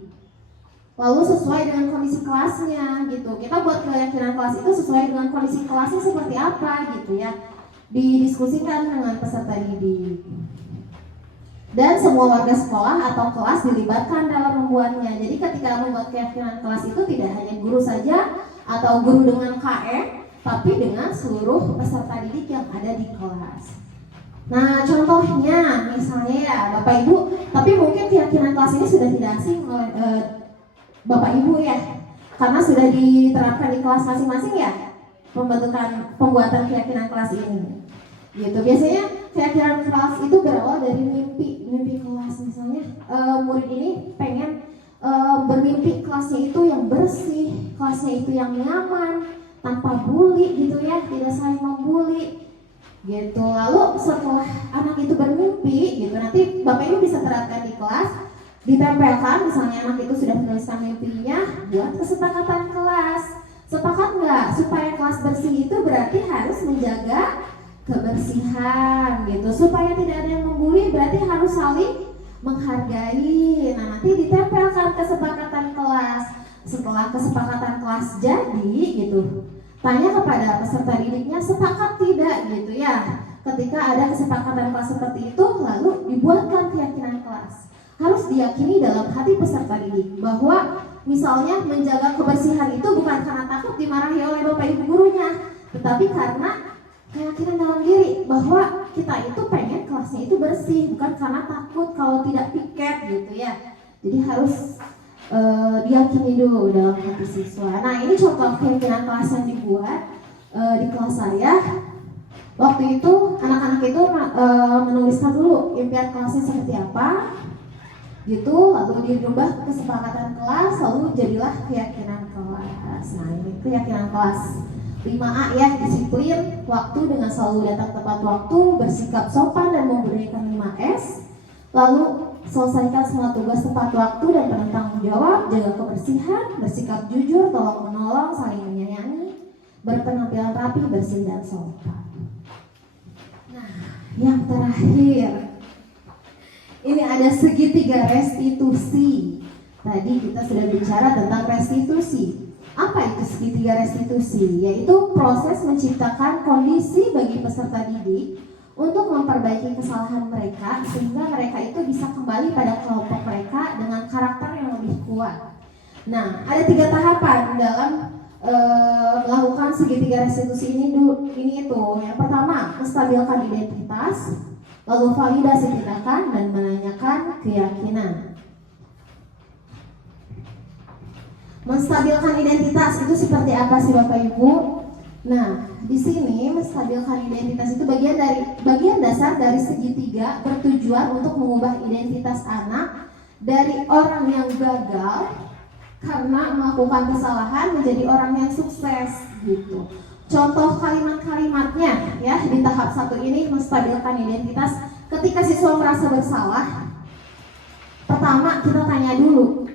lalu sesuai dengan kondisi kelasnya gitu. Kita buat keyakinan kelas itu sesuai dengan kondisi kelasnya seperti apa gitu ya, didiskusikan dengan peserta didik. Dan semua warga sekolah atau kelas dilibatkan dalam membuatnya. Jadi ketika membuat keyakinan kelas itu tidak hanya guru saja atau guru dengan KM, tapi dengan seluruh peserta didik yang ada di kelas. Nah, contohnya misalnya ya Bapak Ibu, tapi mungkin keyakinan kelas ini sudah tidak asing oleh Bapak Ibu ya, karena sudah diterapkan di kelas masing-masing ya, pembuatan keyakinan kelas ini. Gitu. Biasanya keyakinan kelas itu berawal dari mimpi kelas. Misalnya murid ini pengen bermimpi kelasnya itu yang bersih, kelasnya itu yang nyaman, tanpa bully gitu ya, tidak saling membuli gitu. Lalu setelah anak itu bermimpi gitu, nanti Bapak Ibu bisa terapkan di kelas, ditempelkan. Misalnya anak itu sudah menuliskan mimpinya, buat kesepakatan kelas. Sepakat nggak supaya kelas bersih itu berarti harus menjaga kebersihan gitu, supaya tidak ada yang membuli berarti harus saling menghargai. Nah, nanti ditempelkan kesepakatan kelas. Setelah kesepakatan kelas jadi gitu, tanya kepada peserta didiknya sepakat tidak gitu ya. Ketika ada kesepakatan kelas seperti itu, lalu dibuatkan keyakinan kelas. Harus diyakini dalam hati peserta didik bahwa misalnya menjaga kebersihan itu bukan karena takut dimarahi oleh Bapak Ibu gurunya, tetapi karena keyakinan dalam diri bahwa kita itu pengen kelasnya itu bersih, bukan karena takut kalau tidak piket gitu ya. Jadi harus diyakini dulu dalam hati siswa. Nah, ini contoh keyakinan kelas yang dibuat di kelas saya. Waktu itu anak-anak itu menuliskan dulu impian kelasnya seperti apa gitu, lalu dirubah kesepakatan kelas, lalu jadilah keyakinan kelas. Nah, ini keyakinan kelas 5A ya, disiplin waktu dengan selalu datang tepat waktu, bersikap sopan dan membudayakan 5S. Lalu selesaikan semua tugas tepat waktu dan penuh tanggung jawab, jaga kebersihan, bersikap jujur, tolong menolong, saling menyayangi, berpenampilan rapi, bersih dan sopan. Nah, yang terakhir, ini ada segitiga restitusi. Tadi kita sudah bicara tentang restitusi. Apa itu segitiga restitusi? Yaitu proses menciptakan kondisi bagi peserta didik untuk memperbaiki kesalahan mereka sehingga mereka itu bisa kembali pada kelompok mereka dengan karakter yang lebih kuat. Nah, ada 3 tahapan dalam melakukan segitiga restitusi ini itu. Yang pertama, menstabilkan identitas, lalu validasi tindakan dan menanyakan keyakinan. Menstabilkan identitas itu seperti apa sih Bapak Ibu? Nah, di sini menstabilkan identitas itu bagian dasar dari segitiga bertujuan untuk mengubah identitas anak dari orang yang gagal karena melakukan kesalahan menjadi orang yang sukses gitu. Contoh kalimat-kalimatnya ya di tahap 1 ini menstabilkan identitas. Ketika siswa merasa bersalah, pertama kita tanya dulu,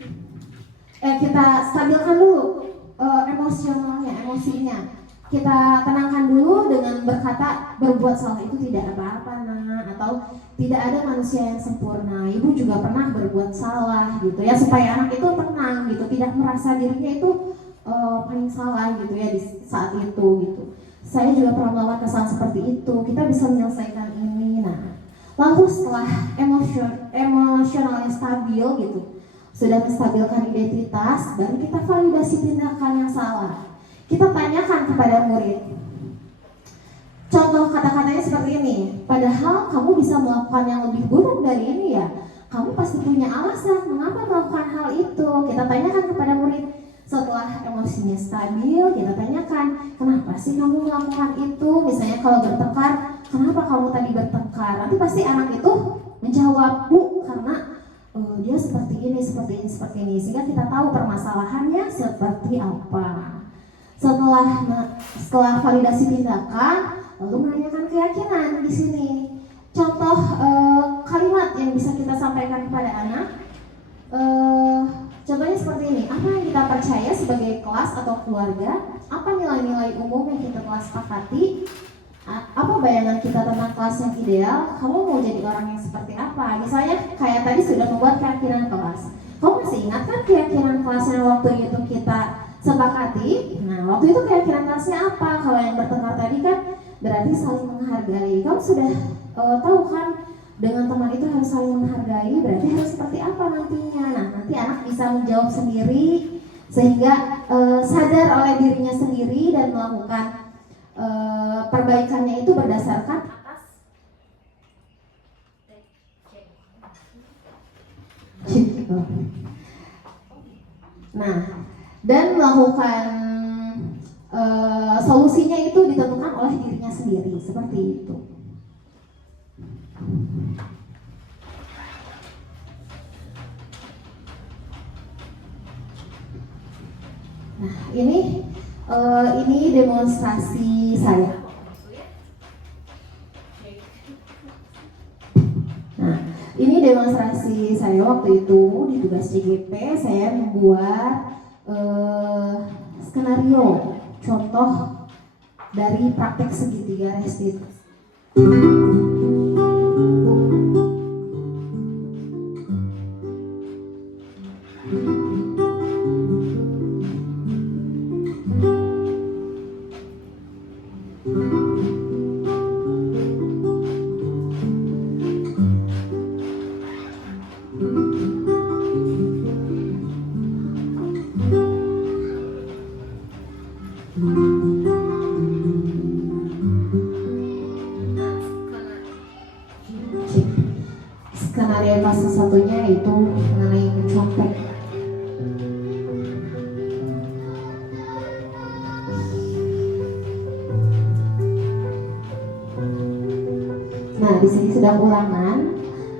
kita stabilkan dulu emosinya. Kita tenangkan dulu dengan berkata berbuat salah itu tidak apa-apa nak, atau tidak ada manusia yang sempurna. Ibu juga pernah berbuat salah gitu ya, supaya anak itu tenang gitu, tidak merasa dirinya itu paling salah gitu ya di saat itu gitu. Saya juga pernah melakukan kesalahan seperti itu. Kita bisa menyelesaikan ini. Nah, lalu setelah emosionalnya stabil gitu, sudah menstabilkan identitas, baru kita validasi tindakan yang salah. Kita tanyakan kepada murid. Contoh kata-katanya seperti ini. Padahal kamu bisa melakukan yang lebih buruk dari ini ya. Kamu pasti punya alasan mengapa melakukan hal itu. Kita tanyakan kepada murid. Setelah emosinya stabil, kita tanyakan, kenapa sih kamu melakukan itu? Misalnya kalau bertengkar, kenapa kamu tadi bertengkar? Nanti pasti anak itu menjawab, Bu, karena dia seperti ini. Sehingga kita tahu permasalahannya seperti apa. Setelah validasi tindakan, lalu menanyakan keyakinan di sini. Contoh kalimat yang bisa kita sampaikan kepada anak, contohnya seperti ini. Apa yang kita percaya sebagai kelas atau keluarga? Apa nilai-nilai umum yang kita telah sepakati? Apa bayangan kita tentang kelas yang ideal? Kamu mau jadi orang yang seperti apa? Misalnya kayak tadi sudah membuat keyakinan kelas. Kamu masih ingat kan keyakinan kelasnya waktu itu kita sepakati? Nah, waktu itu keyakinan kelasnya apa? Kalau yang bertengkar tadi kan berarti saling menghargai. Kamu sudah tahu kan dengan teman itu harus saling menghargai, berarti harus seperti apa nantinya. Nah, nanti anak bisa menjawab sendiri sehingga sadar oleh dirinya sendiri dan melakukan perbaikannya itu berdasarkan atas nah, dan melakukan solusinya itu ditentukan oleh dirinya sendiri, seperti itu. Nah, ini demonstrasi saya. Nah, ini demonstrasi saya waktu itu di tugas CGP. Saya membuat skenario contoh dari praktek segitiga restitusi. Skenario fase satunya itu mengenai mencontek. Nah, di sini sedang ulangan.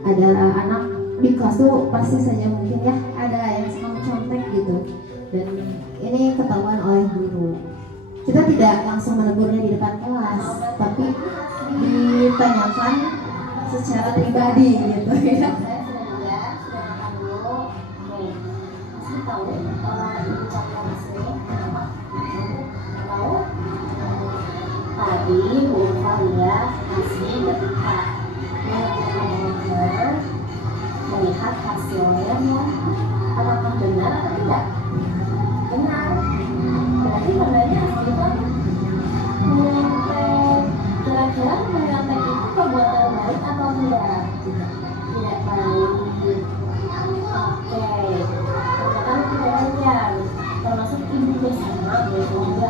Ada anak di kelas tuh pasti saja mungkin ya ada yang suka mencontek gitu. Dan ini ketahuan oleh guru. Kita tidak langsung menegurnya di depan kelas, tapi ditanyakan secara pribadi gitu ya. Tadi Bu Falia masih ketika melihat hasilnya, apakah benar atau tidak? Benar. Berarti sebenarnya hasil itu kira-kira menyontek itu perbuatan baik atau tidak? Tidak baik. Oke. Perkataan tidak wajar, termasuk ibunya sama, biasa juga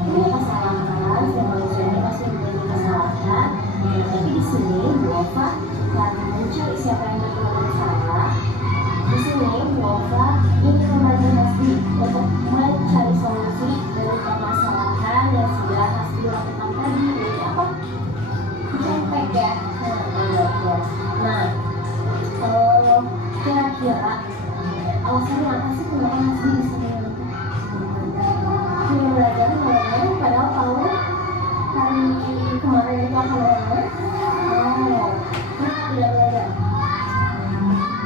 punya kesalahan. Setiap manusia ini pasti memiliki kesalahan. Tapi di sini Bu Ova karena mencari siapa yang melakukan salah. Di sini Bu Ova ingin memajinasi untuk mencari solusi dari permasalahan yang sudah harus dilakukan tadi. Jadi apa? Contek ya. Nah, kira-kira alasannya apa sih kenapa harus di sini? Hanya belajar mengenai padahal tahu hari kemarin itu akan mengenai. Kenapa tidak belajar?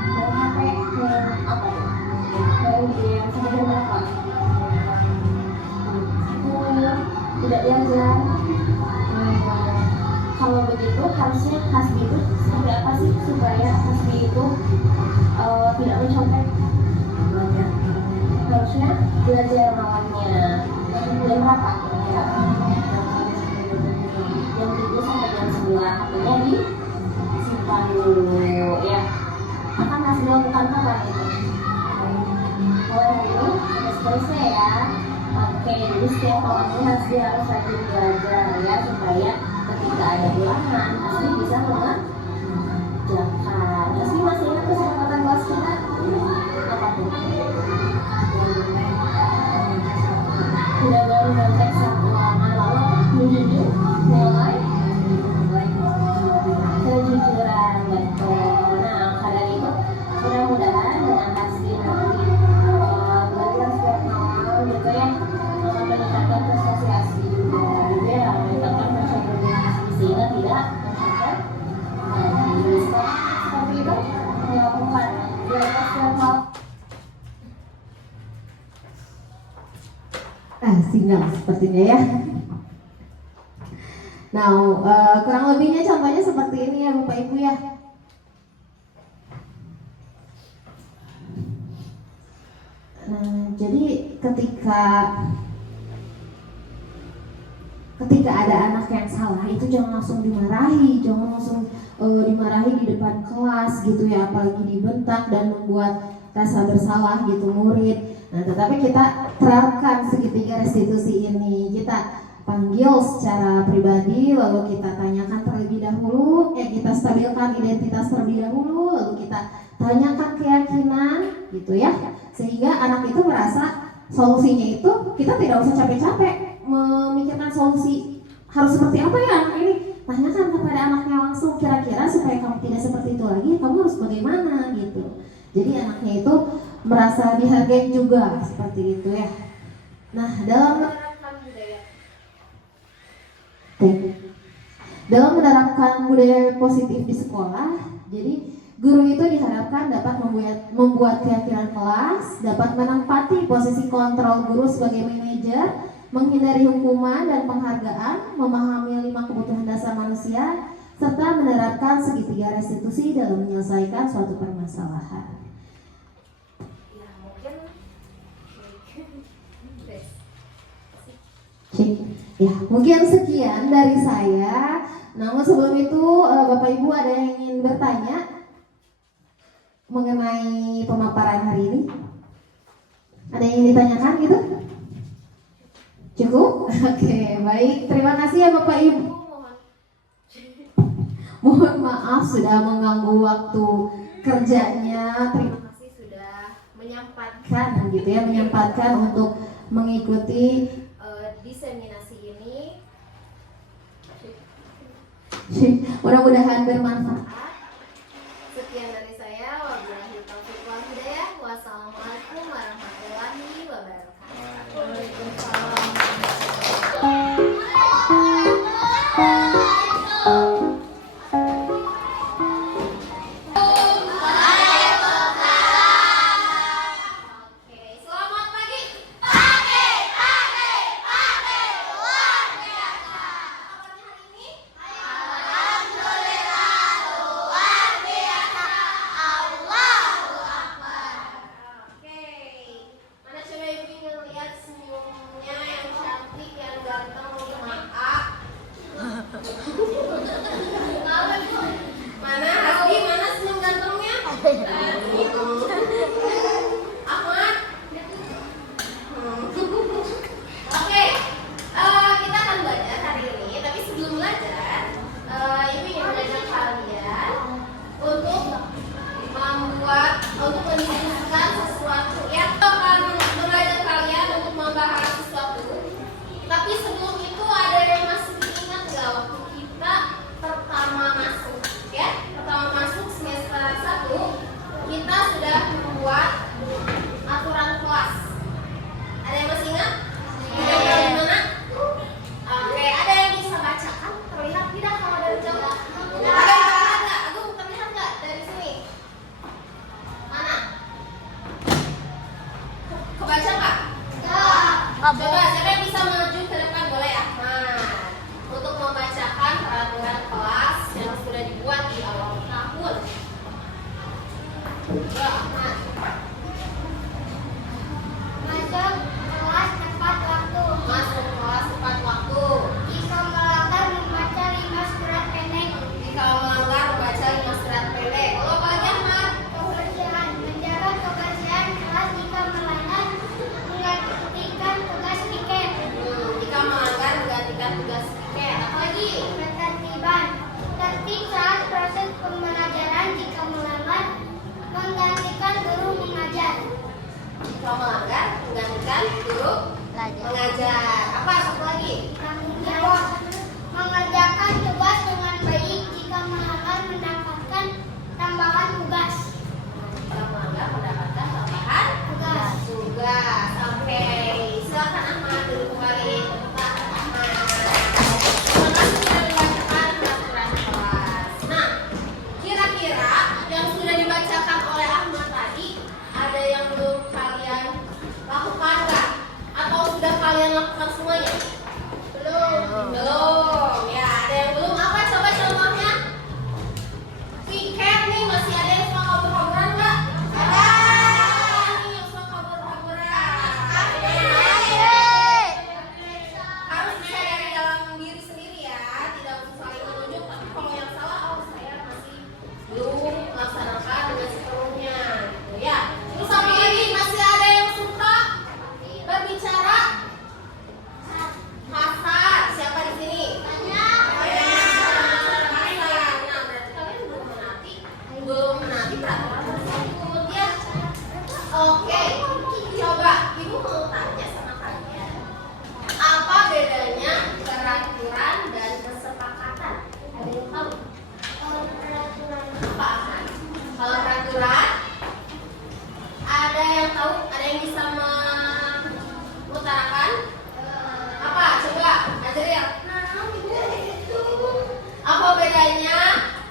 Main HP, main apa? Main game sampai jam berapa? Tidak belajar. Kalau begitu harusnya Hasbi itu seperti apa sih supaya Hasbi itu tidak mencontek? Belajar. Harusnya belajar malamnya. Jam berapa? Jam 7 sampai jam 9. Artinya disimpan dulu ya. Akan Hasbi lakukan kapan itu? Mulai hari ini sampai seterusnya ya. Oke, jadi setiap malamnya Hasbi harus rajin belajar ya supaya ketika ada ulangan Hasbi bisa mengerjakan. Hasbi masih ingat kesepakatan kelas kita? Apa tuh? Tidak boleh mencontek saat ulangan, lalu menjunjung mulai kejujuran, betul. Nah, karena itu mudah-mudahan dengan Hasbi nanti belajar setiap malam gitu ya akan meningkatkan prestasi Hasbi juga gitu ya, meningkatkan percobaan Hasbi sehingga tidak mencontek lagi. Seperti itu melakukan belajar setiap malam. Sinyal sepertinya ya. Nah, kurang lebihnya contohnya seperti ini ya Bapak Ibu ya. Jadi ketika ada anak yang salah itu jangan langsung dimarahi, dimarahi di depan kelas gitu ya, apalagi dibentak dan membuat rasa bersalah gitu murid. Nah, tetapi kita terapkan segitiga restitusi ini. Kita panggil secara pribadi, lalu kita tanyakan terlebih dahulu, kita stabilkan identitas terlebih dahulu, lalu kita tanyakan keyakinan gitu ya, sehingga anak itu merasa solusinya itu kita tidak usah capek-capek memikirkan solusi harus seperti apa ya anak ini. Tanyakan kepada anaknya langsung, kira-kira supaya kamu tidak seperti itu lagi kamu harus bagaimana gitu. Jadi anaknya itu merasa dihargai juga seperti itu ya. Nah, dalam menerapkan budaya positif di sekolah, jadi guru itu diharapkan dapat membuat keyakinan kelas, dapat menempati posisi kontrol guru sebagai manajer, menghindari hukuman dan penghargaan, memahami 5 kebutuhan dasar manusia, serta menerapkan segitiga restitusi dalam menyelesaikan suatu permasalahan. Ya, mungkin sekian dari saya. Namun sebelum itu, Bapak Ibu ada yang ingin bertanya mengenai pemaparan hari ini? Ada yang ingin ditanyakan gitu? Cukup? Oke, baik. Terima kasih ya Bapak Ibu. Mohon maaf sudah mengganggu waktu kerjanya. Terima kasih sudah menyempatkan untuk mengikuti diseminasi ini. Mudah-mudahan bermanfaat. Sekian dari saya. Wabillahi taufiq wal hidayah. Wassalamualaikum warahmatullahi wabarakatuh. Waalaikumsalam.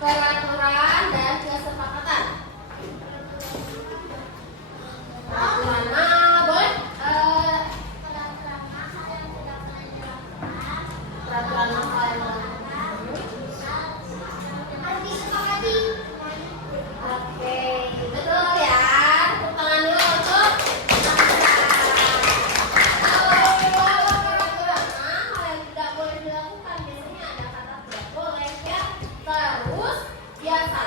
peraturan dan kesepakatan. Peraturan mana boleh? Peraturan mahal yang harus disepakati. Oke, betul ya. Tepuk tangan dulu untuk peraturan hal yang tidak boleh dilakukan. Biasanya ada kata tidak boleh ya. Terus biasa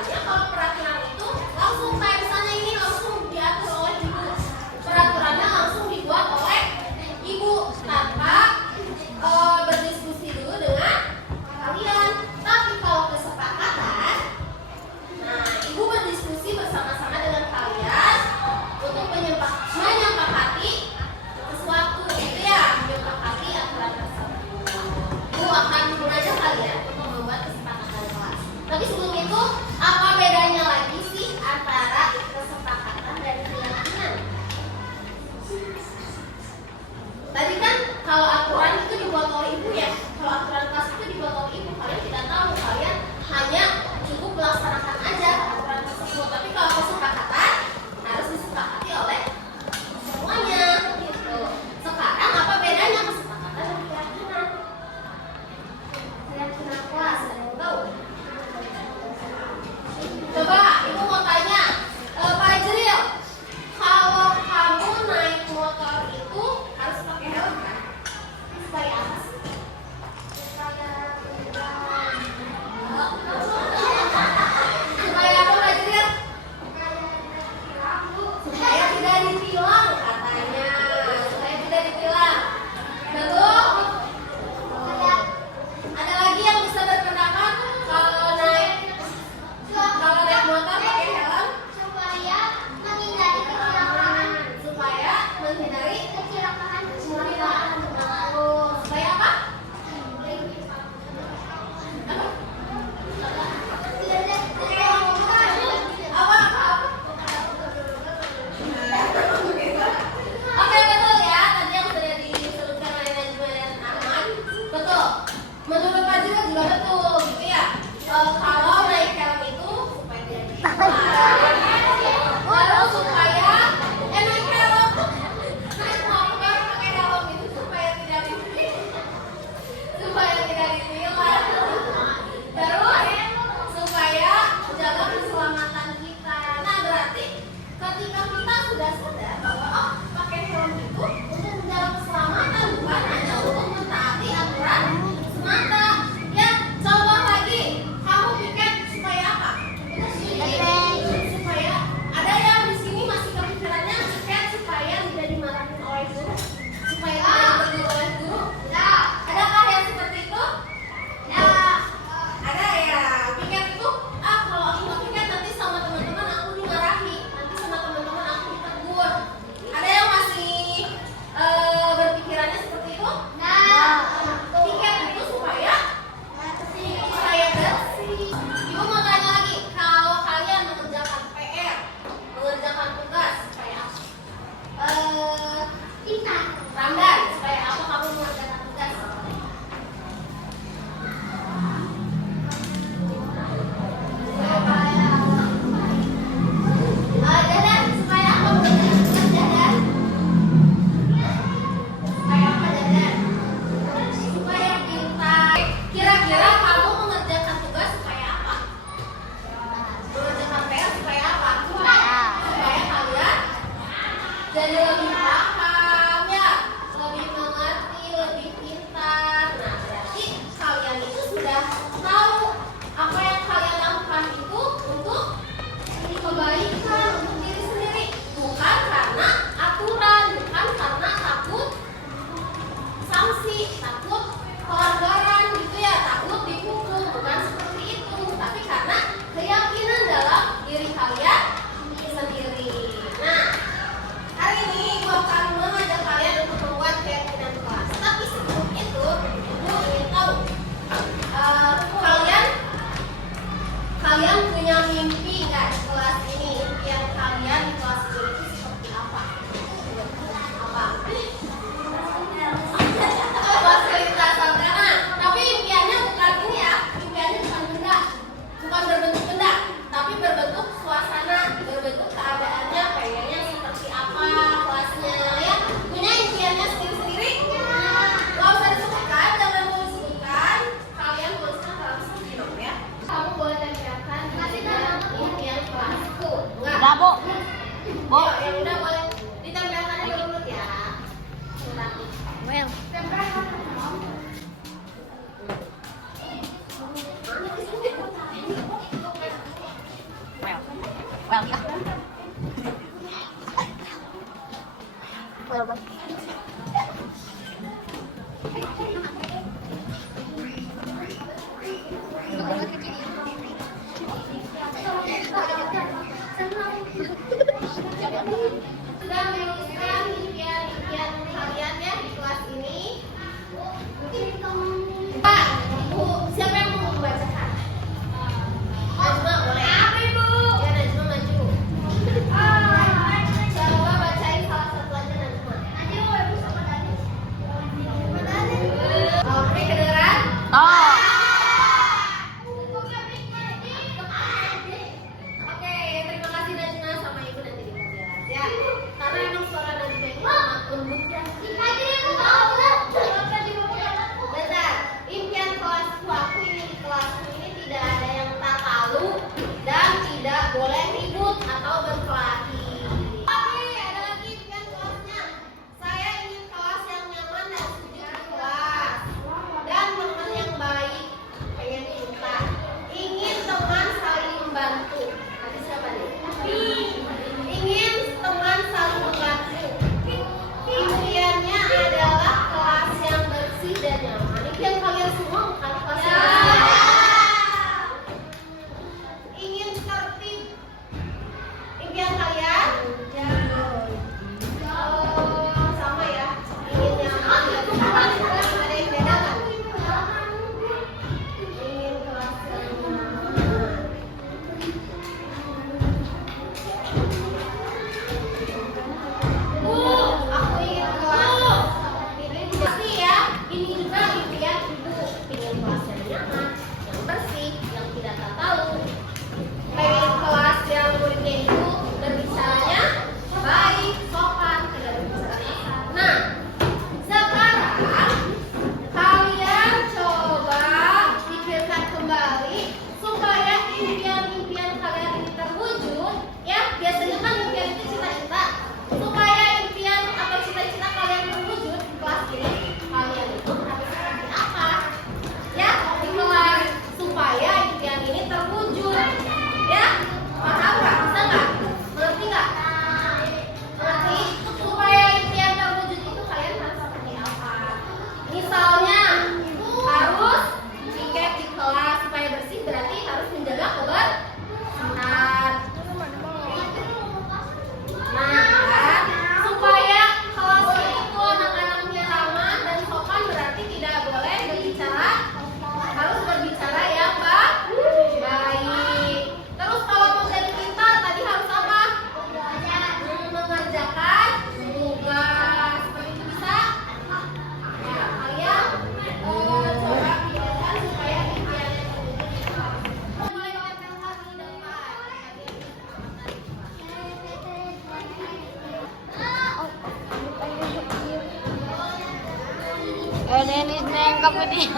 Neng kamu dia.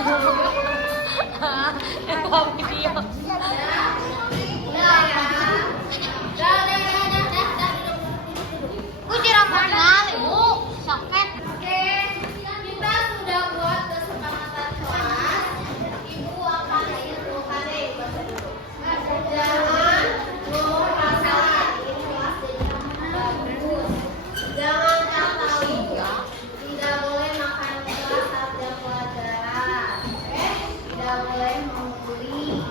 Kamu dia. Kucing mana, Bu? Sakit. Oke, kita sudah buat kesepakatan kelas. Ibu akan menginfokan jangan ngomong masalah. Ini kelas jadi bagus. Jangan ketahui. Tidak boleh makan kelas saat jam pelajaran. Oke? Tidak boleh membuli.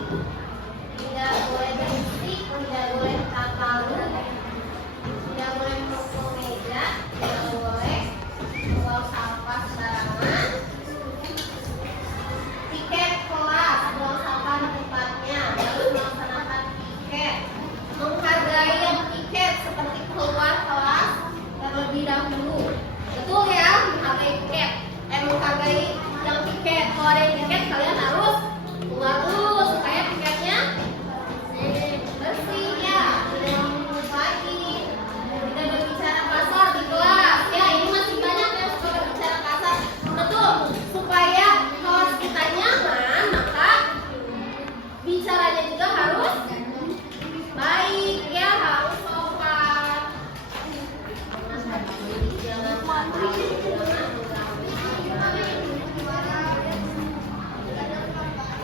Tidak boleh berisik. Tidak boleh katalu. Tidak boleh memukul meja. Tidak boleh buang sampah sembarangan. Tiket kelas, buang sampah di tempatnya. Harus melaksanakan tiket. Menghargai yang tiket seperti keluar kelas terlebih dahulu. Betul ya, menghargai tiket. Menghargai yang tiket. Kalau ada yang tiket, kalian harus keluar dulu supaya tiketnya bersih ya. Tidak menyerupai, tidak berbicara kasar di kelas. Ya, ini masih banyak yang suka berbicara kasar. Betul, supaya kelas kita nyaman, maka bicaranya juga harus baik ya, harus sopan. Jangan malu,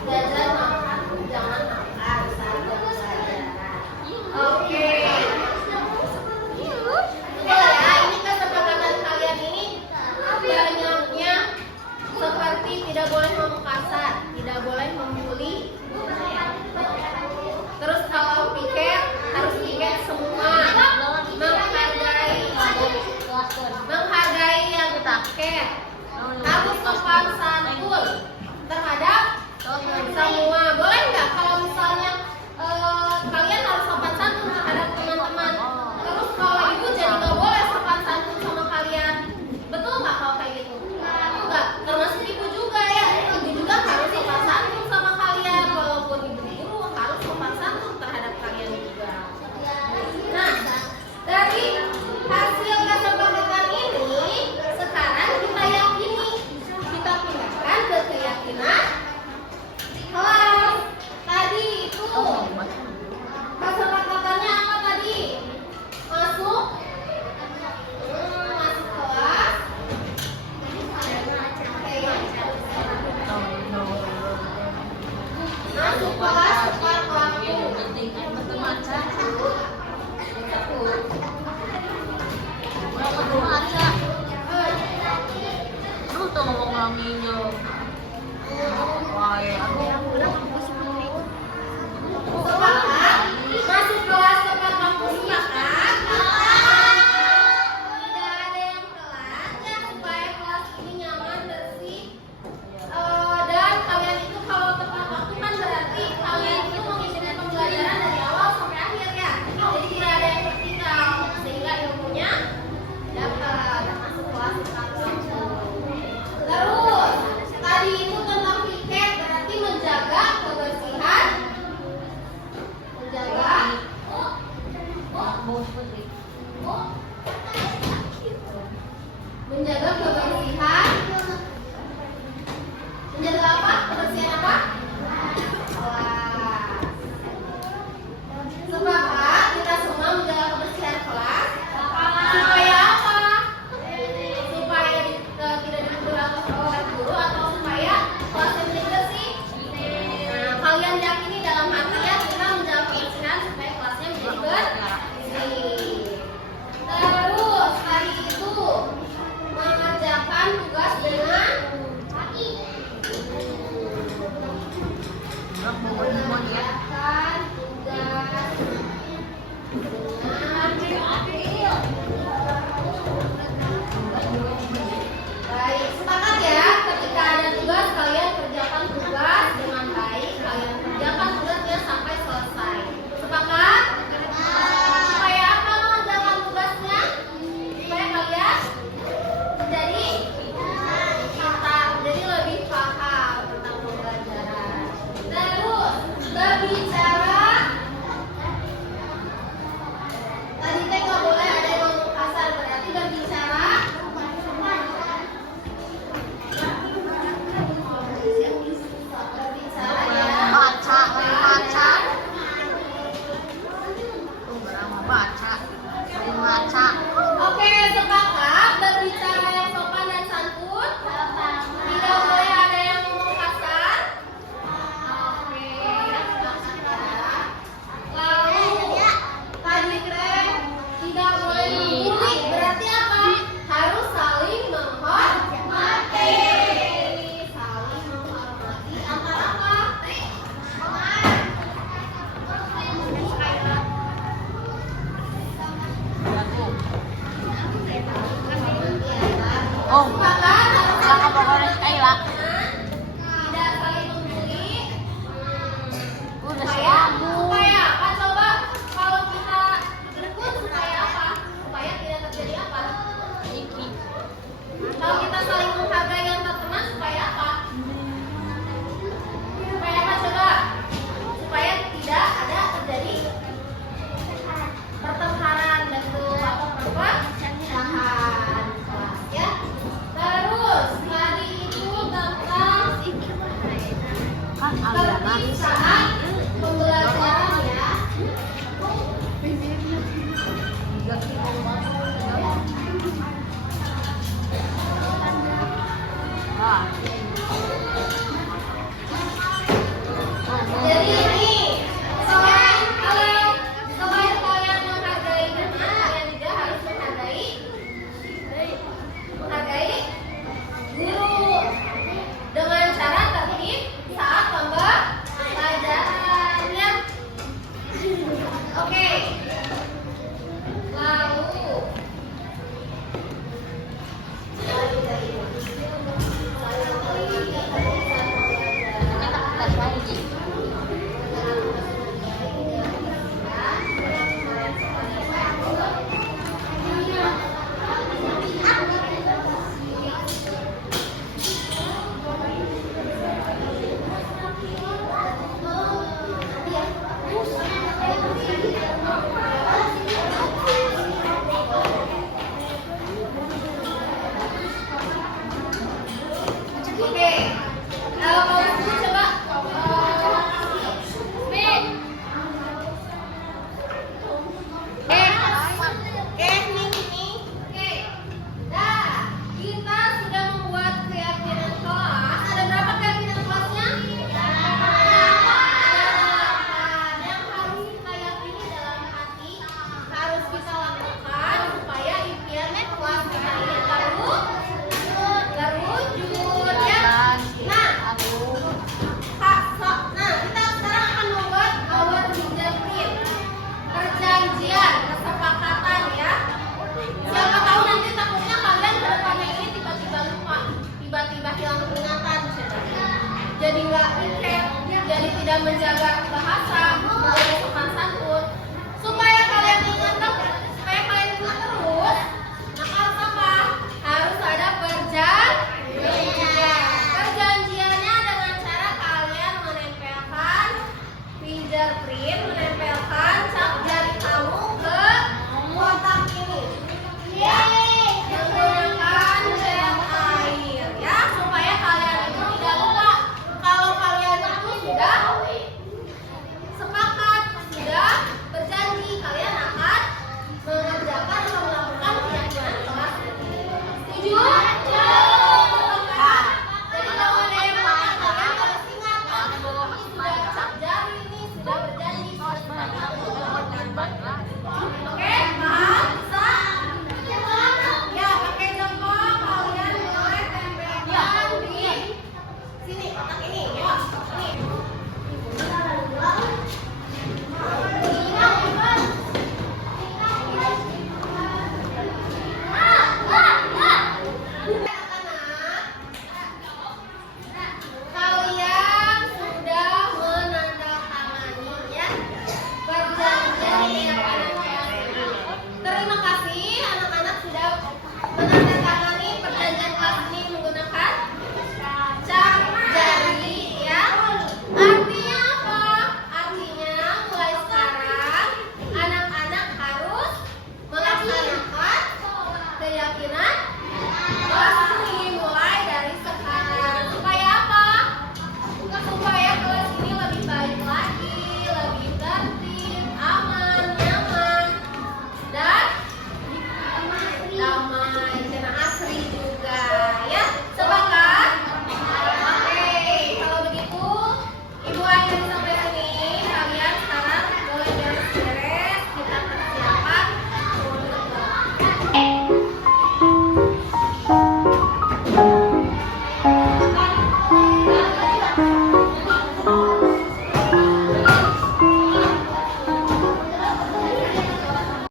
jajan makan, jangan makan saat jam pelajaran. Oke. Betul ya, ini kesepakatan kalian ini banyaknya seperti tidak boleh ngomong kasar, tidak boleh membuli. Terus kalau piket harus piket semua, menghargai yang tiket, harus sopan santun terhadap semua. Boleh nggak kalau misalnya kalian harus sopan santun terhadap teman-teman, terus kalau ibu jadi nggak boleh sopan santun sama kalian? Betul nggak kalau kayak gitu? Enggak, termasuk ibu juga ya. Ibu juga harus sopan santun sama kalian, walaupun ibu guru harus sopan santun terhadap kalian juga. Nah, dari hasil kesepakatan ini, sekarang kita yakini, kita pindahkan ke keyakinan kelas. Tadi itu kesepakatannya apa tadi? Masuk kelas. Masuk kelas tepat waktu. Lu tuh ngomong nganginya. Wah, Sepakat? Masuk kelas tepat waktu, sepakat? Tidak ada yang telat ya, supaya kelas ini nyaman, bersih. Dan kalian itu kalau tepat waktu kan berarti kalian itu mengikuti pembelajaran dari awal sampai akhir ya. Jadi tidak ada yang tertinggal, sehingga ilmunya dapat masuk kelas tepat waktu. Terus tadi itu tentang piket, berarti menjaga kebersihan, menjaga kebersihan, menjaga apa? Kebersihan apa? Kelas. Sepakat kita semua menjaga kebersihan kelas. Supaya apa? Supaya tidak dikurangkan oleh guru, atau supaya kelasnya menjadi bersih. Nah, kalian yakini dalam hati ya, kita menjaga kebersihan supaya kelasnya menjadi bersih. Terus hari itu mengerjakan tugas dengan mengerjakan baik. Sepakat ya, ketika ada tugas kalian kerjakan tugas dengan baik, kalian kerjakan tugasnya sampai selesai. Sepakat? Supaya apa mengerjakan tugasnya? Supaya kalian menjadi pintar, jadi lebih paham tentang pembelajaran. Terus berbicara, tadi teh nggak boleh ada yang Oke, kalau itu coba Dah, kita sudah membuat keyakinan kelas. Ada berapa keyakinan kelasnya? Yang harus kita yakini dalam hati, harus kita lakukan supaya impiannya kelas kita ini terwujud ya. Nah, kita sekarang akan membuat our fingerprint, perjanjian, kesepakatan ya. Siapa tahu nanti takutnya kalian ke depannya ini tiba-tiba lupa, tiba-tiba hilang ingatan, jadi nggak ingat, jadi tidak menjaga bahasa, menjaga sopan santun. Supaya kalian ingat terus, nah harus apa? Harus ada perjanjian. Perjanjiannya dengan cara kalian menempelkan fingerprint